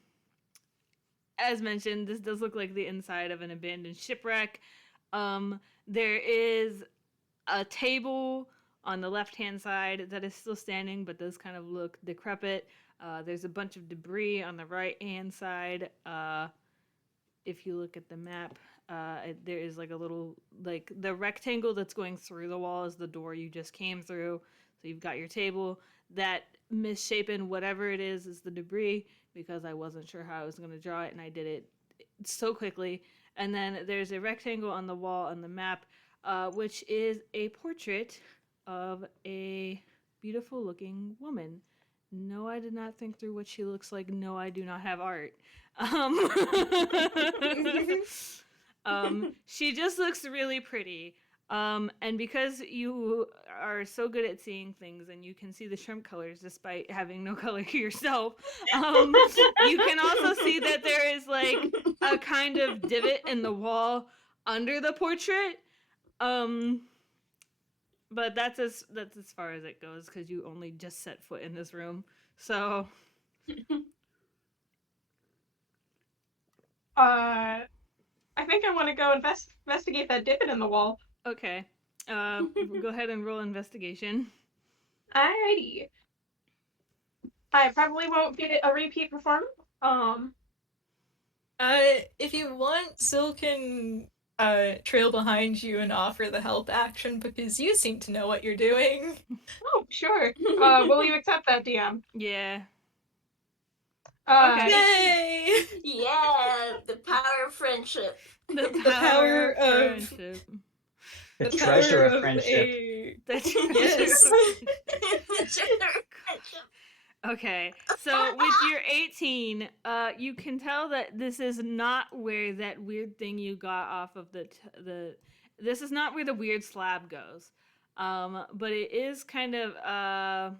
mentioned, this does look like the inside of an abandoned shipwreck. There is a table on the left-hand side that is still standing, but does kind of look decrepit. There's a bunch of debris on the right-hand side. If you look at the map, there is like a little, like the rectangle that's going through the wall is the door you just came through. So you've got your table. That misshapen whatever it is the debris, because I wasn't sure how I was going to draw it, and I did it so quickly. And then there's a rectangle on the wall on the map, which is a portrait of a beautiful looking woman. No, I did not think through what she looks like. No, I do not have art. She just looks really pretty. And because you are so good at seeing things and you can see the shrimp colors despite having no color yourself, you can also see that there is like a kind of divot in the wall under the portrait. But that's as far as it goes because you only just set foot in this room. So I think I want to go investigate that divot in the wall. okay. Go ahead and roll investigation. Alrighty. I probably won't get a repeat performance. If you want, Sil can trail behind you and offer the help action because you seem to know what you're doing. Oh, sure. Will you accept that, DM? Yeah. Okay. Yay! Yeah, the power of friendship. The power of of- friendship. The The treasure power of friendship. The Yes. Okay, so with your 18, you can tell that this is not where that weird thing you got off of the this is not where the weird slab goes. But it is kind of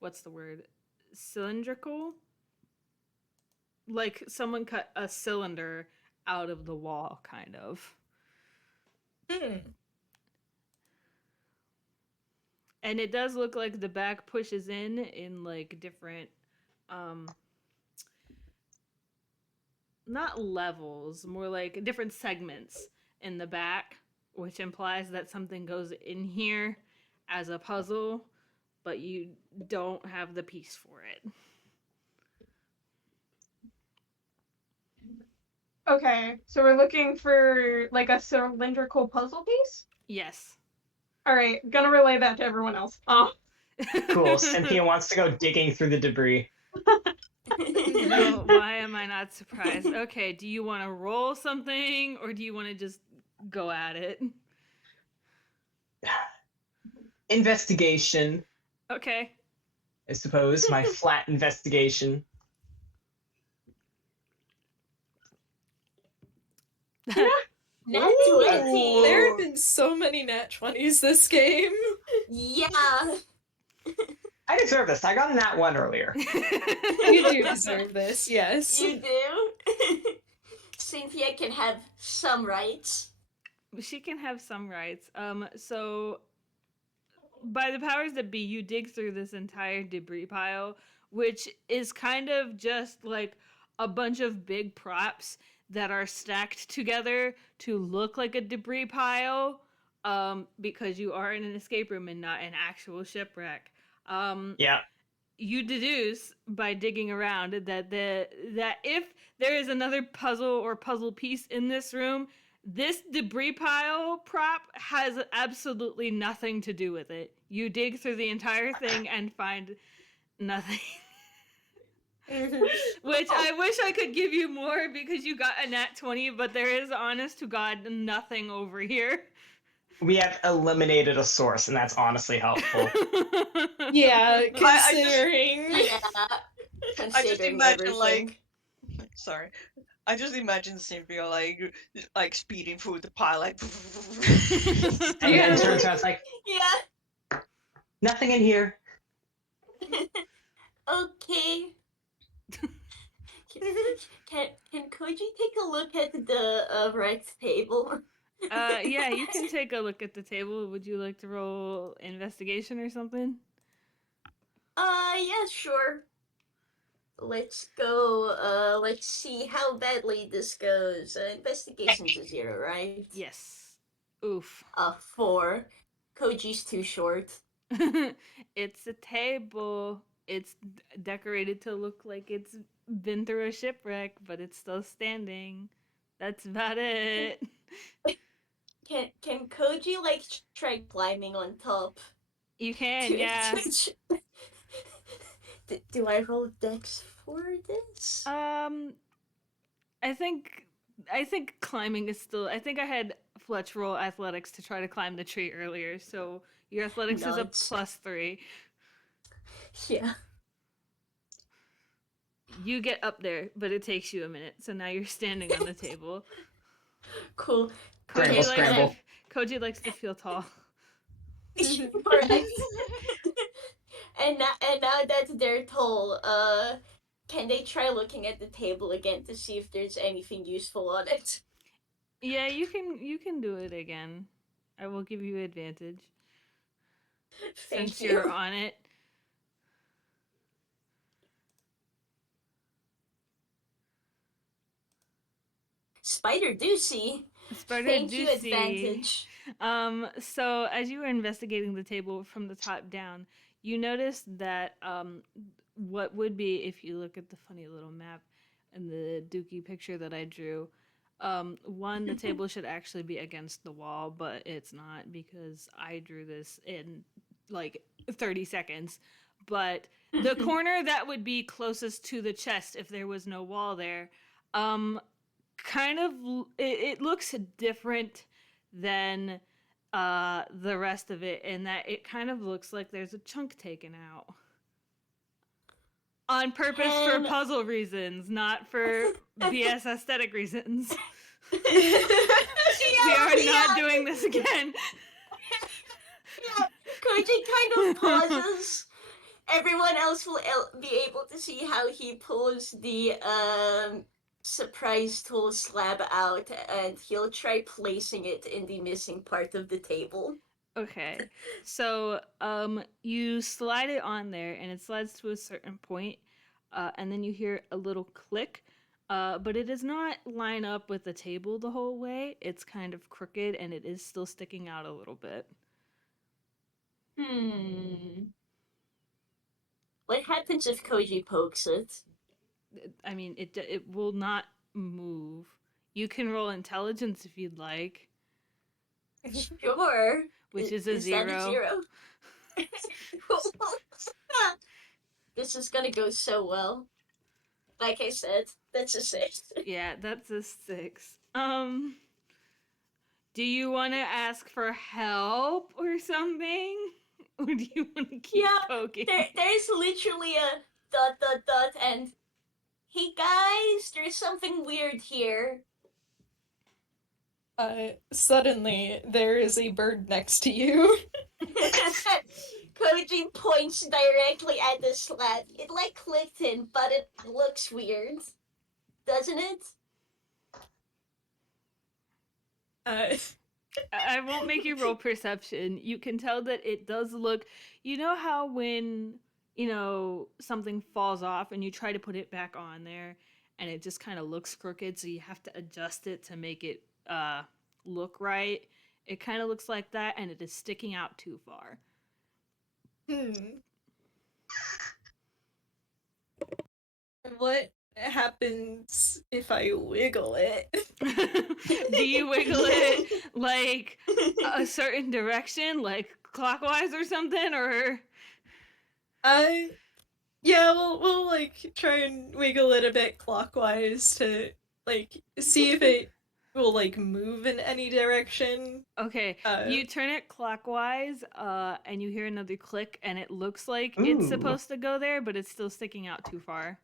what's the word? Cylindrical? Like someone cut a cylinder out of the wall, kind of. And it does look like the back pushes in like different not levels, more like different segments in the back, which implies that something goes in here as a puzzle, but you don't have the piece for it. Okay, so we're looking for like a cylindrical puzzle piece? Yes. Alright, gonna relay that to everyone else. Cool. Cynthia wants to go digging through the debris. No, why am I not surprised? Okay, do you want to roll something or do you want to just go at it? Investigation, Okay. I suppose. My flat investigation. Nat Ooh, 20. there have been so many nat 20s this game. Yeah. I deserve this. I got a nat 1 earlier. You do deserve this, yes. You do? Cynthia can have some rights. She can have some rights. So by the powers that be, you dig through this entire debris pile, which is kind of just like a bunch of big props that are stacked together to look like a debris pile, because you are in an escape room and not an actual shipwreck. Yeah. You deduce by digging around that if there is another puzzle or puzzle piece in this room, this debris pile prop has absolutely nothing to do with it. You dig through the entire thing and find nothing. Which I wish I could give you more because you got a nat 20, but there is, honest to God, nothing over here. We have eliminated a source, and that's honestly helpful. Yeah, I just- considering. Yeah. I just Considering imagine everything. sorry. I just imagine Cynthia like speeding through the pile like And Yeah. then turns out it's like, Yeah. nothing in here. Okay. Can Koji take a look at the wrecked table? Yeah, you can take a look at the table. Would you like to roll investigation or something? Yeah, sure. Let's go. Let's see how badly this goes. Investigation's a 0, right? Yes. Oof. 4. Koji's too short. It's a table. It's decorated to look like it's been through a shipwreck, but it's still standing. That's about it. Can Koji like try climbing on top? You can, yeah. Do I roll dex for this? I think climbing is still. I think I had Fletch roll athletics to try to climb the tree earlier, so your athletics is a Nuts. +3. Yeah. You get up there, but it takes you a minute, so now you're standing on the table. Cool. Scramble, Koji likes scramble. Koji likes to feel tall. Correct. And now that they're tall, can they try looking at the table again to see if there's anything useful on it? Yeah, you can do it again. I will give you advantage Thank since you. you're on it. Spider Doocy. Spider Thank you, Doocy. advantage. So as you were investigating the table from the top down, you noticed that what would be, if you look at the funny little map and the Dookie picture that I drew, one, the table should actually be against the wall, but it's not because I drew this in like 30 seconds. But the corner that would be closest to the chest if there was no wall there, kind of it looks different than the rest of it in that it kind of looks like there's a chunk taken out on purpose for puzzle reasons, not for BS aesthetic reasons. We are not doing this again. Yeah, Koji kind of pauses. Everyone else will be able to see how he pulls the surprise tool slab out, and he'll try placing it in the missing part of the table. Okay, so you slide it on there, and it slides to a certain point, and then you hear a little click, but it does not line up with the table the whole way. It's kind of crooked, and it is still sticking out a little bit. What happens if Koji pokes it? I mean, it will not move. You can roll intelligence if you'd like. Sure. Which is a Is zero. that a zero? This is gonna go so well. Like I said, that's a 6. Yeah, that's a 6. Do you want to ask for help or something? Or do you want to keep poking? There's literally a ... and hey guys, there's something weird here. Suddenly, there is a bird next to you. Koji points directly at the slab. It like clicked in, but it looks weird. Doesn't it? I won't make you roll perception. You can tell that it does look... You know how when, something falls off and you try to put it back on there and it just kind of looks crooked, so you have to adjust it to make it look right? It kind of looks like that, and it is sticking out too far. What happens if I wiggle it? Do you wiggle it like a certain direction, like clockwise or something, or? Yeah, we'll like try and wiggle it a bit clockwise to like see if it will like move in any direction. Okay, you turn it clockwise, and you hear another click, and it looks like Ooh. it's supposed to go there, but it's still sticking out too far.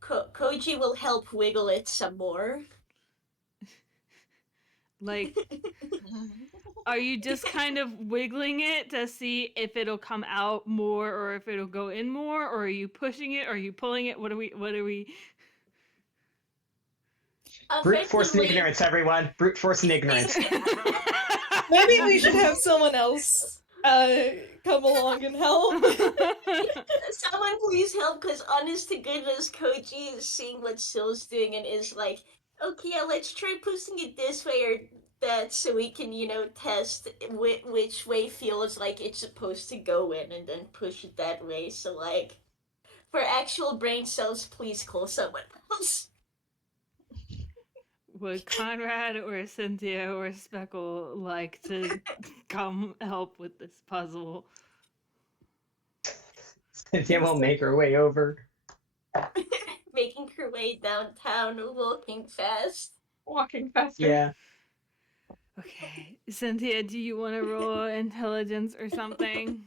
Koji will help wiggle it some more. Like, are you just kind of wiggling it to see if it'll come out more or if it'll go in more, or are you pushing it? Or are you pulling it? What are we? Brute force and ignorance, everyone. Brute force and ignorance. Maybe we should have someone else come along and help. Someone please help, because honest to goodness, Koji is seeing what Sil's doing and is like, okay, let's try pushing it this way or that so we can, test which way feels like it's supposed to go in and then push it that way. So, like, for actual brain cells, please call someone else. Would Conrad or Cynthia or Speckle like to come help with this puzzle? Cynthia will make her way over. Making her way downtown, walking fast. Walking faster. Yeah. Okay, Cynthia, do you want to roll intelligence or something?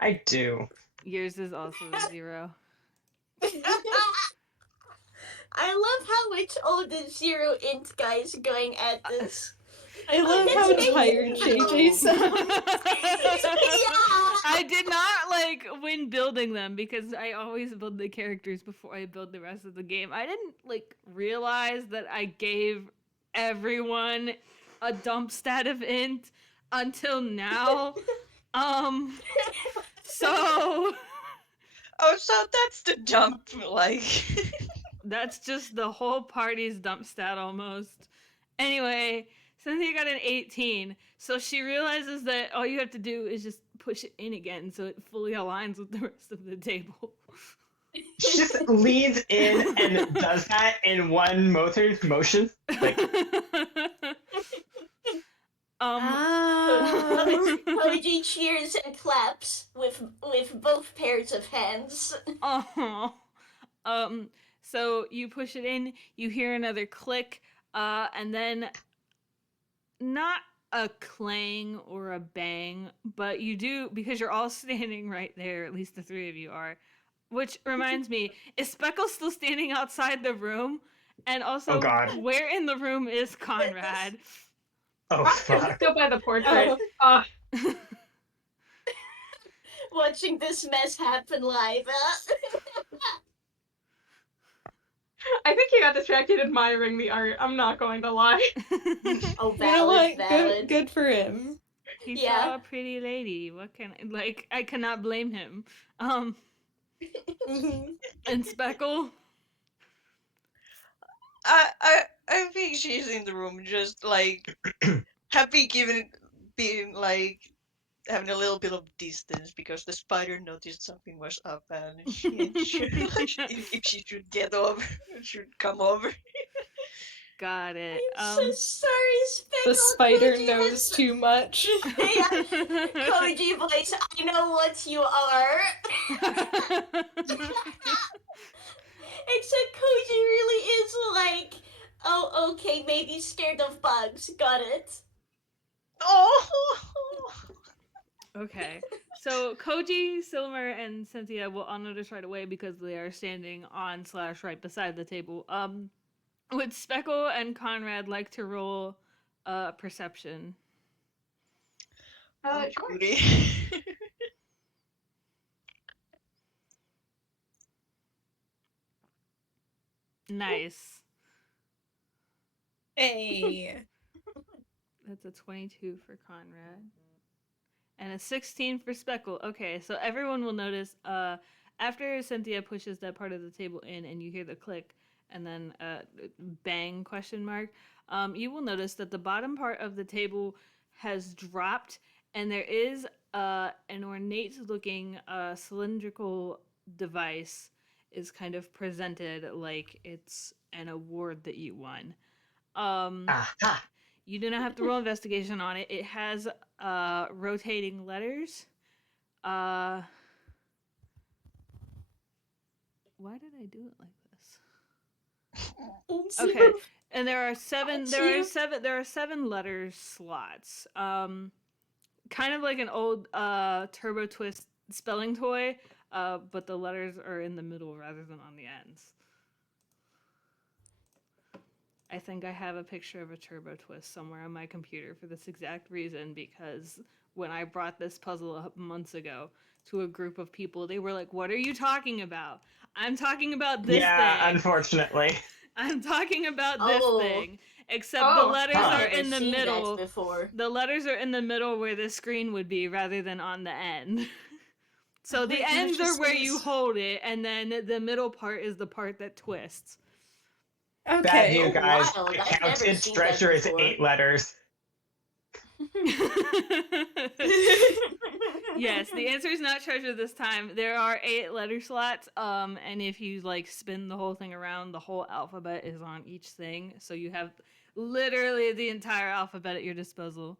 I do. Yours is also a 0. I love how it's all the 0 int guys going at this. I love that's how amazing. tired JJ sounds. I did not like when building them because I always build the characters before I build the rest of the game. I didn't like realize that I gave everyone a dump stat of int until now. So Oh, so that's the dump, like. that's just the whole party's dump stat almost. Anyway, Cynthia got an 18, so she realizes that all you have to do is just push it in again so it fully aligns with the rest of the table. She just leans in and does that in one motion. Like, Koji cheers and claps with both pairs of hands. Oh. So you push it in, you hear another click, and then not a clang or a bang, but you do, because you're all standing right there, at least the three of you are. Which reminds me, is Speckle still standing outside the room? And also, Oh, God. where in the room is Conrad? oh, fuck. Still by the portrait. Watching this mess happen live. I think he got distracted admiring the art. I'm not going to lie. Oh, You know what? valid. Good for him. He Yeah. saw a pretty lady. What can I cannot blame him. And Speckle? I think she's in the room just like happy being like having a little bit of distance because the spider noticed something was up and she should, if she should get over, should come over. Got it. I'm so sorry, Speckle. The spider Koji knows has- too much. Yeah. Koji voice, I know what you are. Except Koji really is like, oh, okay, maybe scared of bugs. Got it. Oh. Okay. So Koji, Silimer, and Cynthia will all notice right away because they are standing on / right beside the table. Would Speckle and Conrad like to roll perception? Sure. Goody. Nice. Hey. That's a 22 for Conrad. And a 16 for Speckle. Okay, so everyone will notice after Cynthia pushes that part of the table in and you hear the click and then bang question mark, you will notice that the bottom part of the table has dropped and there is an ornate looking cylindrical device is kind of presented like it's an award that you won. Aha. You do not have to roll investigation on it. It has rotating letters. Why did I do it like this? Okay, and there are seven letter slots. Kind of like an old Turbo Twist spelling toy, but the letters are in the middle rather than on the ends. I think I have a picture of a Turbo Twist somewhere on my computer for this exact reason, because when I brought this puzzle up months ago to a group of people, they were like, "What are you talking about?" I'm talking about this Yeah, thing. unfortunately. I'm talking about this thing. Except the Oh. letters Huh. are Never in the seen that middle. before. The letters are in the middle where the screen would be rather than on the end. So Oh my the gosh, ends this are where you is- hold it, and then the middle part is the part that twists. Bad Okay. news, guys. Wild. I I've never counted seen treasure that is before. 8 letters. Yes, the answer is not treasure this time. There are 8 letter slots, and if you like spin the whole thing around, the whole alphabet is on each thing. So you have literally the entire alphabet at your disposal.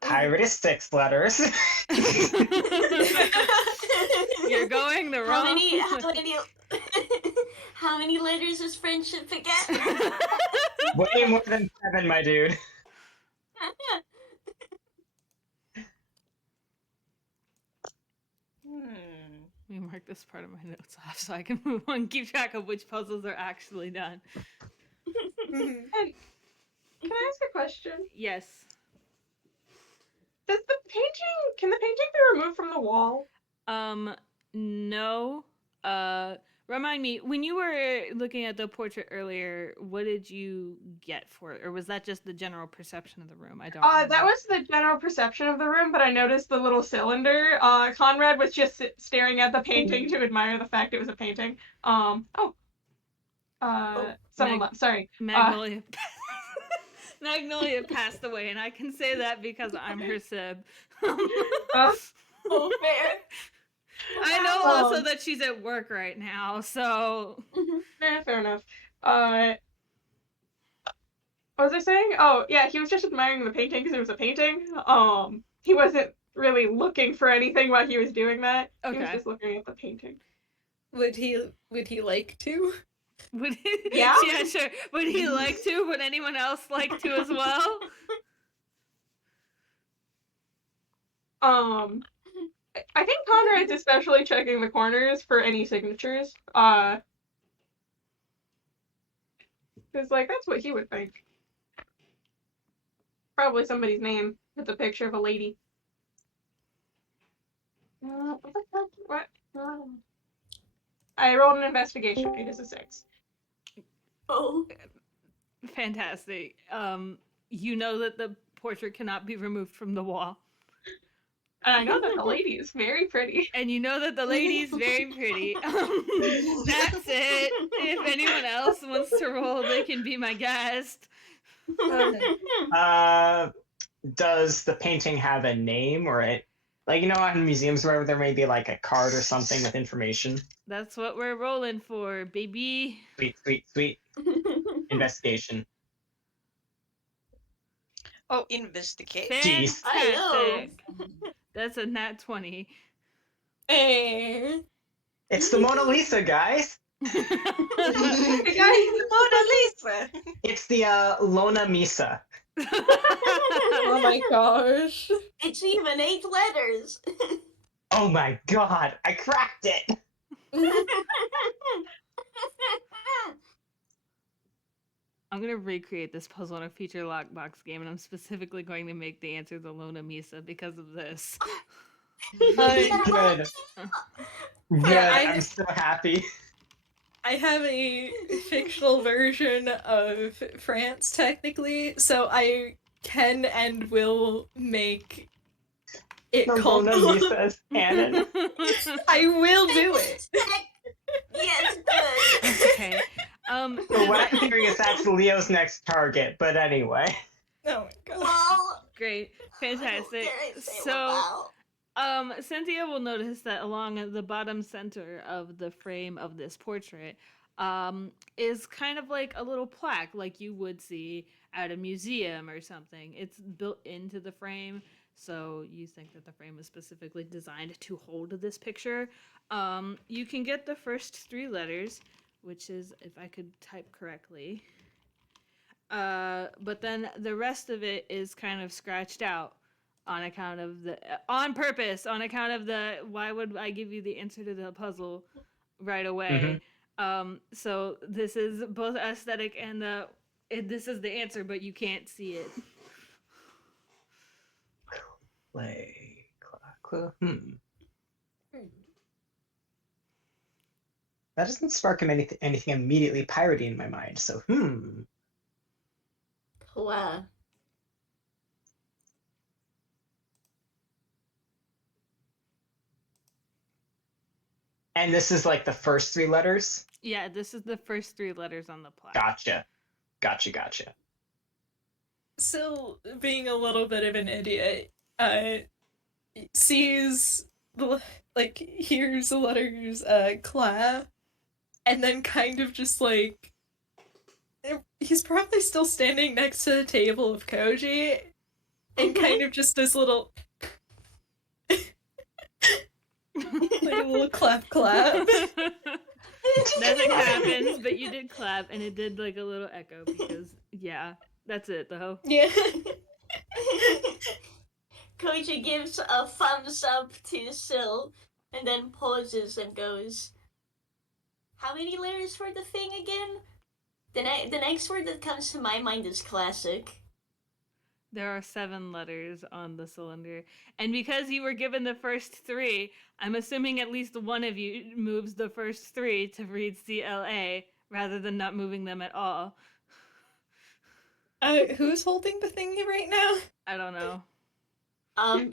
Pirate is 6 letters. You're going the How wrong many? way. How many letters is friendship again? Way more than 7, my dude. Let me mark this part of my notes off so I can move on and keep track of which puzzles are actually done. And can I ask a question? Yes. Can the painting be removed from the wall? No. Remind me, when you were looking at the portrait earlier, what did you get for it? Or was that just the general perception of the room? I don't remember. That was the general perception of the room, but I noticed the little cylinder. Conrad was just staring at the painting to admire the fact it was a painting. Someone left. Sorry. Magnolia. Magnolia passed away, and I can say that because I'm her sib. Oh, fair. I know also that she's at work right now, so. Fair enough. What was I saying? Oh, yeah, he was just admiring the painting because it was a painting. He wasn't really looking for anything while he was doing that. Okay. He was just looking at the painting. Would he like to? Would he, Yeah? Yeah, sure. Would he like to? Would anyone else like to as well? I think Conrad's especially checking the corners for any signatures. Because, like, that's what he would think. Probably somebody's name with a picture of a lady. What? I rolled an investigation. It is a 6. Oh. Fantastic. You know that the portrait cannot be removed from the wall. And I know that the lady is very pretty. And you know that the lady is very pretty. That's it. If anyone else wants to roll, they can be my guest. Does the painting have a name or it? Like, you know, in museums where there may be like a card or something with information. That's what we're rolling for, baby. Sweet. Investigation. Oh, investigate. Jeez. Fantastic. That's a nat 20. Hey. It's the Mona Lisa, guys. Mona Lisa. It's the Lona Misa. Oh my gosh. It's even 8 letters. Oh my god, I cracked it. I'm going to recreate this puzzle in a future Lockbox game, and I'm specifically going to make the answer the Lona Misa because of this. Good. I- I'm so happy. I have a fictional version of France, technically, so I can and will make it The called Lona Misa is canon. I will do it. Yes, good. Okay. So what I'm hearing is that's Leo's next target, but anyway. Oh my god. Well, Great. Fantastic. dare I say So, wow. Cynthia will notice that along the bottom center of the frame of this portrait is kind of like a little plaque like you would see at a museum or something. It's built into the frame, so you think that the frame is specifically designed to hold this picture. You can get the first 3 letters, which is, if I could type correctly. But then the rest of it is kind of scratched out on account of on purpose, on account of why would I give you the answer to the puzzle right away? So this is both aesthetic and this is the answer, but you can't see it. That doesn't spark anything immediately piratey in my mind, so Wow. And this is like the first 3 letters? Yeah, this is the first 3 letters on the plaque. Gotcha. Still being a little bit of an idiot, sees hears the letters Cla, and then kind of just like he's probably still standing next to the table of Koji, and kind of just this little like a little clap. Nothing happens, but you did clap, and it did like a little echo because, yeah, that's it though. Yeah. Koji gives a thumbs up to Sil, and then pauses and goes, "How many letters for the thing again?" The next word that comes to my mind is classic. There are 7 letters on the cylinder. And because you were given the first 3, I'm assuming at least one of you moves the first 3 to read CLA rather than not moving them at all. Who's holding the thingy right now? I don't know.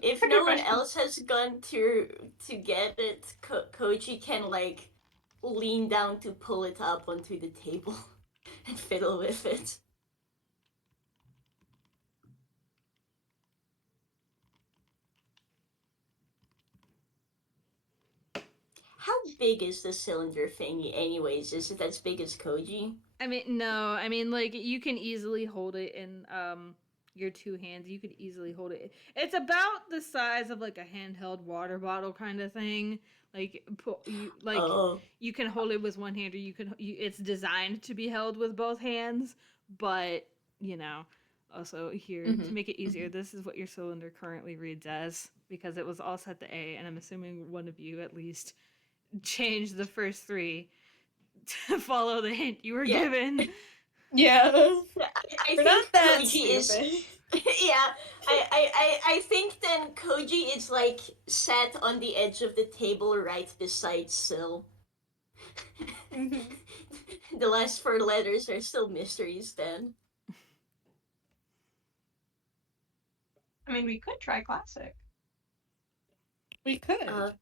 If Good no one question. else has gone to get it, Koji can like lean down to pull it up onto the table and fiddle with it. How big is the cylinder thingy anyways? Is it as big as Koji? I mean, no. I mean, like, you can easily hold it in your 2 hands. You could easily hold it. It's about the size of, like, a handheld water bottle kind of thing. Like, Oh. you can hold it with one hand, or it's designed to be held with both hands. But, you know, also here, to make it easier, this is what your cylinder currently reads as, because it was all set to A, and I'm assuming one of you at least changed the first 3 to follow the hint you were given. Yeah. I We're think not that Koji is. stupid. Yeah, I think then Koji is like sat on the edge of the table right beside Sil. The last 4 letters are still mysteries then. I mean, we could try classic. We could.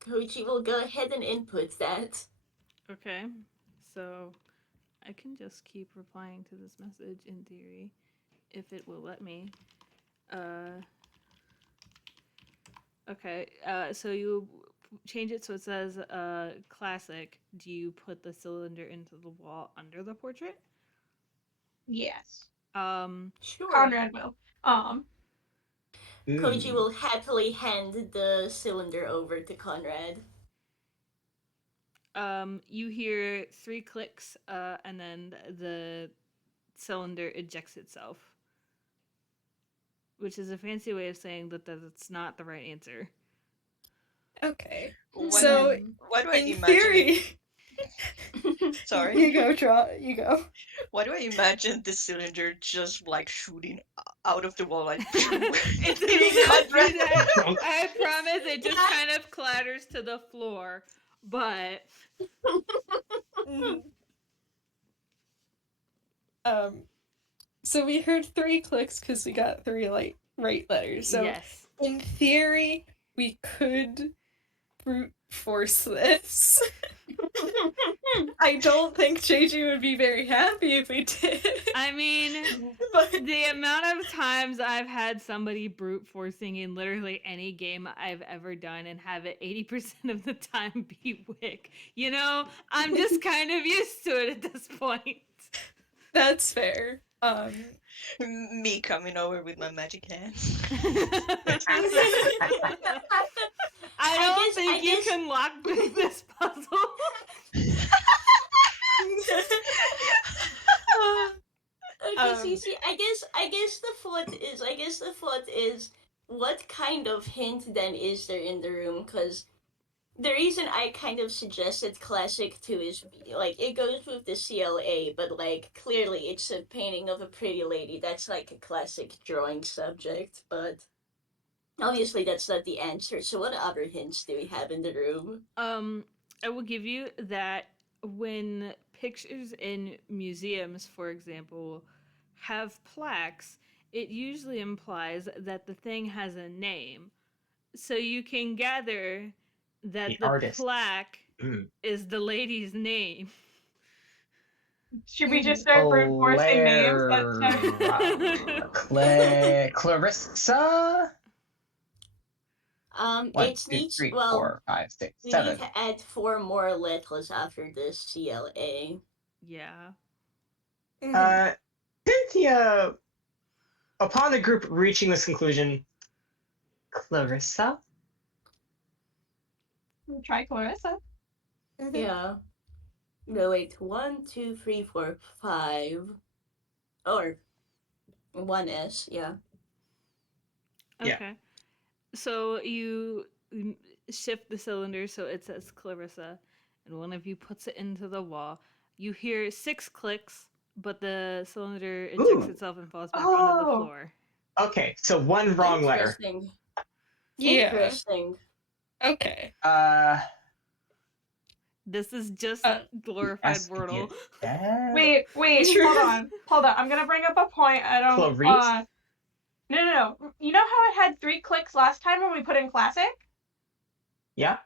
Koji will go ahead and input that. Okay, so I can just keep replying to this message in theory, if it will let me. Okay, so you change it so it says classic. Do you put the cylinder into the wall under the portrait? Yes. Sure. Conrad will. Koji will happily hand the cylinder over to Conrad. You hear 3 clicks, and then the cylinder ejects itself, which is a fancy way of saying that it's not the right answer. Okay. Why So, why do I in imagine theory... Sorry. You go, you go. Why do I imagine the cylinder just like shooting out of the wall like It's hitting Conrad? I promise it just kind of clatters to the floor, but So we heard 3 clicks because we got 3 right letters. So yes. in theory, we could brute force this. I don't think JayJay would be very happy if we did. I mean, But the amount of times I've had somebody brute forcing in literally any game I've ever done and have it 80% of the time be Wick, you know, I'm just kind of used to it at this point. that's fair. Me coming over with my magic hands. I don't think you can lockpick this puzzle. Okay, see, I guess the thought is, what kind of hint then is there in the room? Because the reason I kind of suggested classic too is like it goes with the CLA, but like clearly it's a painting of a pretty lady. That's like a classic drawing subject, but obviously that's not the answer. So what other hints do we have in the room? I will give you that when pictures in museums, for example, have plaques, it usually implies that the thing has a name. So you can gather that The the artist. plaque is the lady's name. Should we just start brute forcing names? Clarissa? 1, It 2, needs 3, well. 4, 5, 6, We 7. need to add 4 more letters after the CLA. Yeah. Cynthia, upon the group reaching this conclusion, Clarissa? Try Clarissa. Yeah. No, wait. 1, 2, 3, 4, 5. Or 1 S, yeah. Okay. Yeah. So you shift the cylinder so it says Clarissa, and one of you puts it into the wall. You hear 6 clicks, but the cylinder ejects Ooh. itself and falls back onto the Oh. floor. Okay, so one wrong letter. Interesting. Yeah. Interesting. Okay. This is just Uh, glorified has to be Wordle. Dad? Wait, hold on. I'm gonna bring up a point. I don't. Clarice? No. You know how it had 3 clicks last time when we put in classic? Yeah.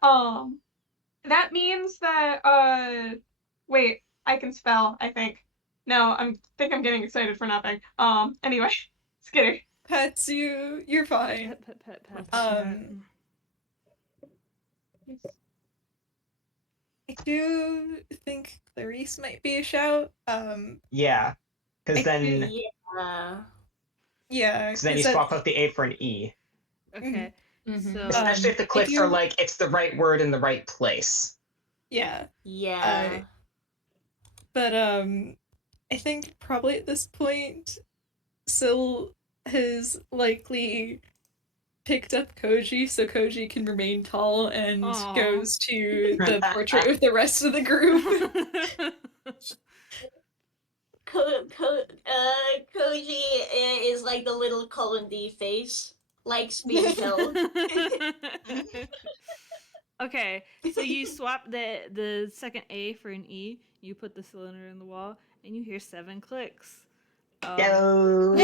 That means that wait, I can spell. I think. No, I'm getting excited for nothing. Anyway, Skitter. Patsu, you're fine. Pet. I do think Clarice might be a shout. Yeah. Because I then, Yeah. cause then you swap out the A for an E. Okay. Mhm. So Especially if the clicks you- are like, it's the right word in the right place. Yeah. Yeah. But I think probably at this point, Sil has likely picked up Koji so Koji can remain tall and Aw. goes to the portrait with the rest of the group. Koji is like the little colon D face. Likes being held. Okay, so you swap the second A for an E, you put the cylinder in the wall, and you hear 7 clicks. Yo!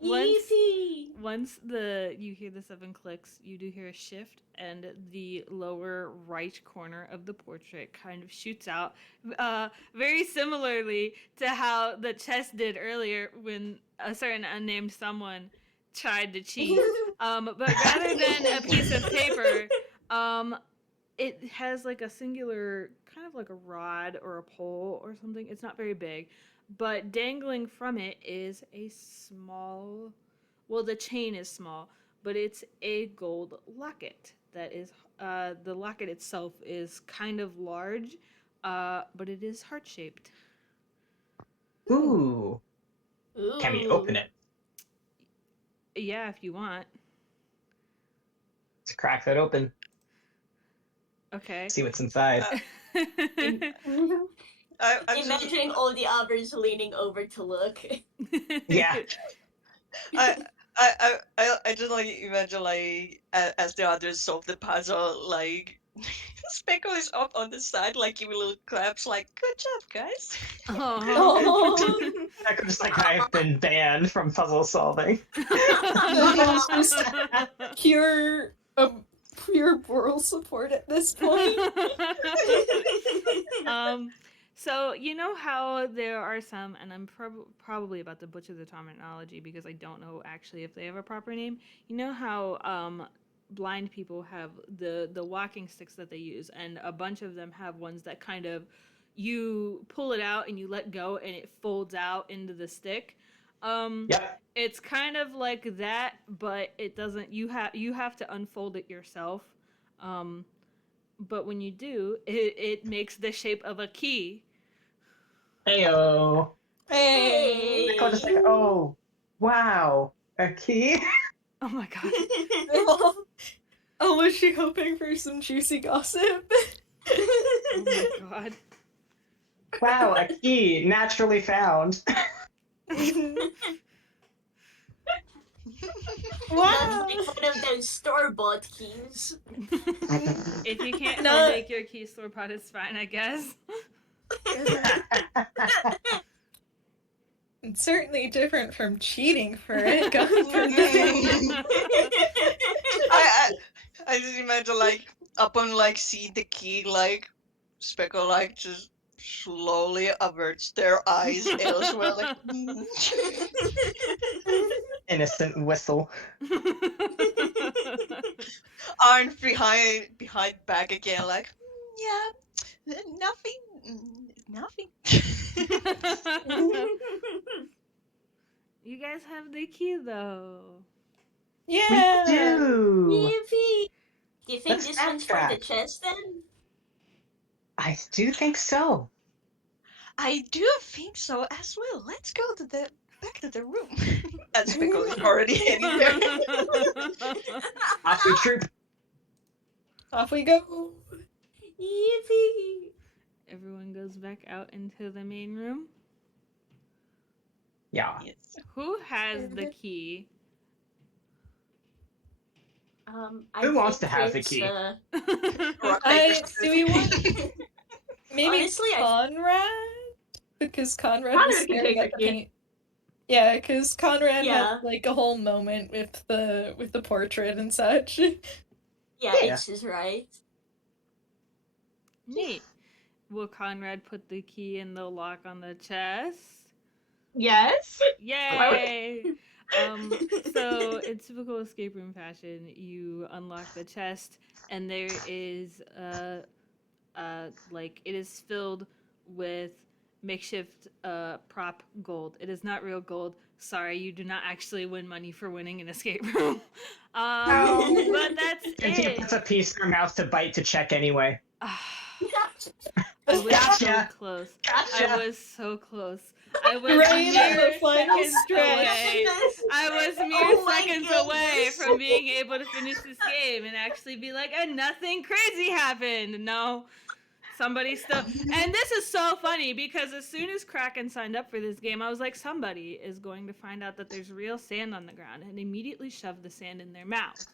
Yay! Once you hear the 7 clicks, you do hear a shift, and the lower right corner of the portrait kind of shoots out, very similarly to how the chest did earlier when a certain unnamed someone tried to cheat. But rather than a piece of paper, it has like a singular, kind of like a rod or a pole or something. It's not very big, but dangling from it is a small, well, the chain is small, but it's a gold locket that is, the locket itself is kind of large, but it is heart-shaped. Ooh. Can we open it? Yeah, if you want. Let's crack that open. Okay. See what's inside. I'm just, Imagining all the others leaning over to look. Yeah. I just like imagine like as the others solve the puzzle, like Speckle is up on the side, like giving little claps, like good job, guys. Oh. I could just like, I've been banned from puzzle solving. It's just pure moral support at this point. So you know how there are some, and I'm probably about to butcher the terminology because I don't know actually if they have a proper name. You know how blind people have the walking sticks that they use, and a bunch of them have ones that kind of, you pull it out and you let go and it folds out into the stick. Yep. It's kind of like that, but it doesn't. You have to unfold it yourself. But when you do, it makes the shape of a key. Heyo. Hey. I just like, oh, wow, a key. Oh my god. Oh, was she hoping for some juicy gossip? Oh my god. Wow, a key naturally found. Wow. That's like one of those store-bought keys. If you can't No. make your key store pot, it's fine, I guess. It's certainly different from cheating for it. God forbid. I just imagine like upon like seeing the key, like Speckle like just slowly averts their eyes elsewhere, like Innocent whistle. arms behind back again, like yeah, nothing. You guys have the key though. Yeah. We do. Yippee! Do you think Let's this one's for the backtrack. chest then? I do think so. I do think so as well. Let's go to the back to the room. As Speckle is already heading there. Off we troop. Off we go. Yippee! everyone goes back out into the main room. Yeah. Yes. Who has the key? I Who wants to think have the it's, key? Rock, paper, Do we want scissors. maybe Honestly, Conrad? Because Conrad was Conrad can staring take at the the key. paint. Yeah, because Conrad Yeah. had like a whole moment with the portrait and such. Yeah, Yeah. Ace is right. Neat. Will Conrad put the key in the lock on the chest? Yes. Yay! So in typical escape room fashion, you unlock the chest, and there is like it is filled with makeshift prop gold. It is not real gold. Sorry, you do not actually win money for winning an escape room. But that's Cynthia it. puts a piece in her mouth to bite to check anyway. I was so Gotcha. close. Gotcha. I was so close. I was Right at mere the final seconds stretch. away. I was mere Oh my seconds away goodness. from being able to finish this game and actually be like, and nothing crazy happened. No. Somebody still. And this is so funny because as soon as Kraken signed up for this game, I was like, somebody is going to find out that there's real sand on the ground and immediately shove the sand in their mouth.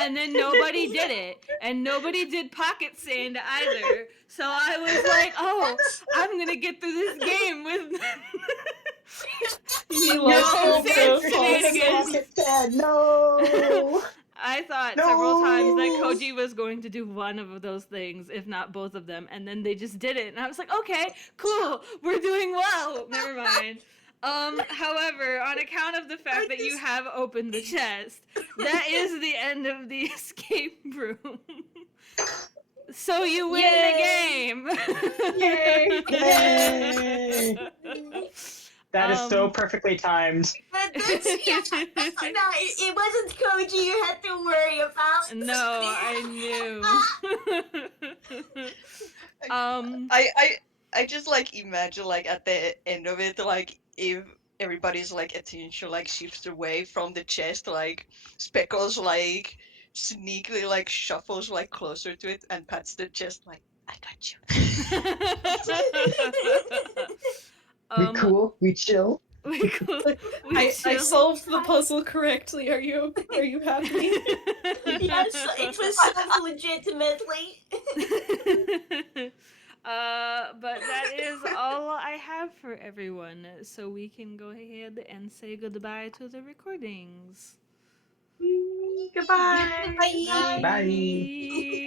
And then nobody did it, and nobody did pocket sand either. So I was like, "Oh, I'm gonna get through this game with He no loves sand the shenanigans." No. I thought No. several times that Koji was going to do one of those things, if not both of them, and then they just did it, and I was like, "Okay, cool, we're doing well." Never mind. However, on account of the fact that you have opened the chest, that is the end of the escape room. So you win the game. Yay. Yay. That is so perfectly timed. That's, yeah, no, it wasn't Koji you had to worry about. No, I knew. I just like imagine like at the end of it, like if everybody's like attention like shifts away from the chest, like Speckles like sneakily like shuffles like closer to it and pats the chest like I got you. We cool. We chill. We cool. I chill. solved the puzzle correctly. Are you happy? Yes, it was solved legitimately. But that is all I have for everyone. So we can go ahead and say goodbye to the recordings. Goodbye. Bye. Bye.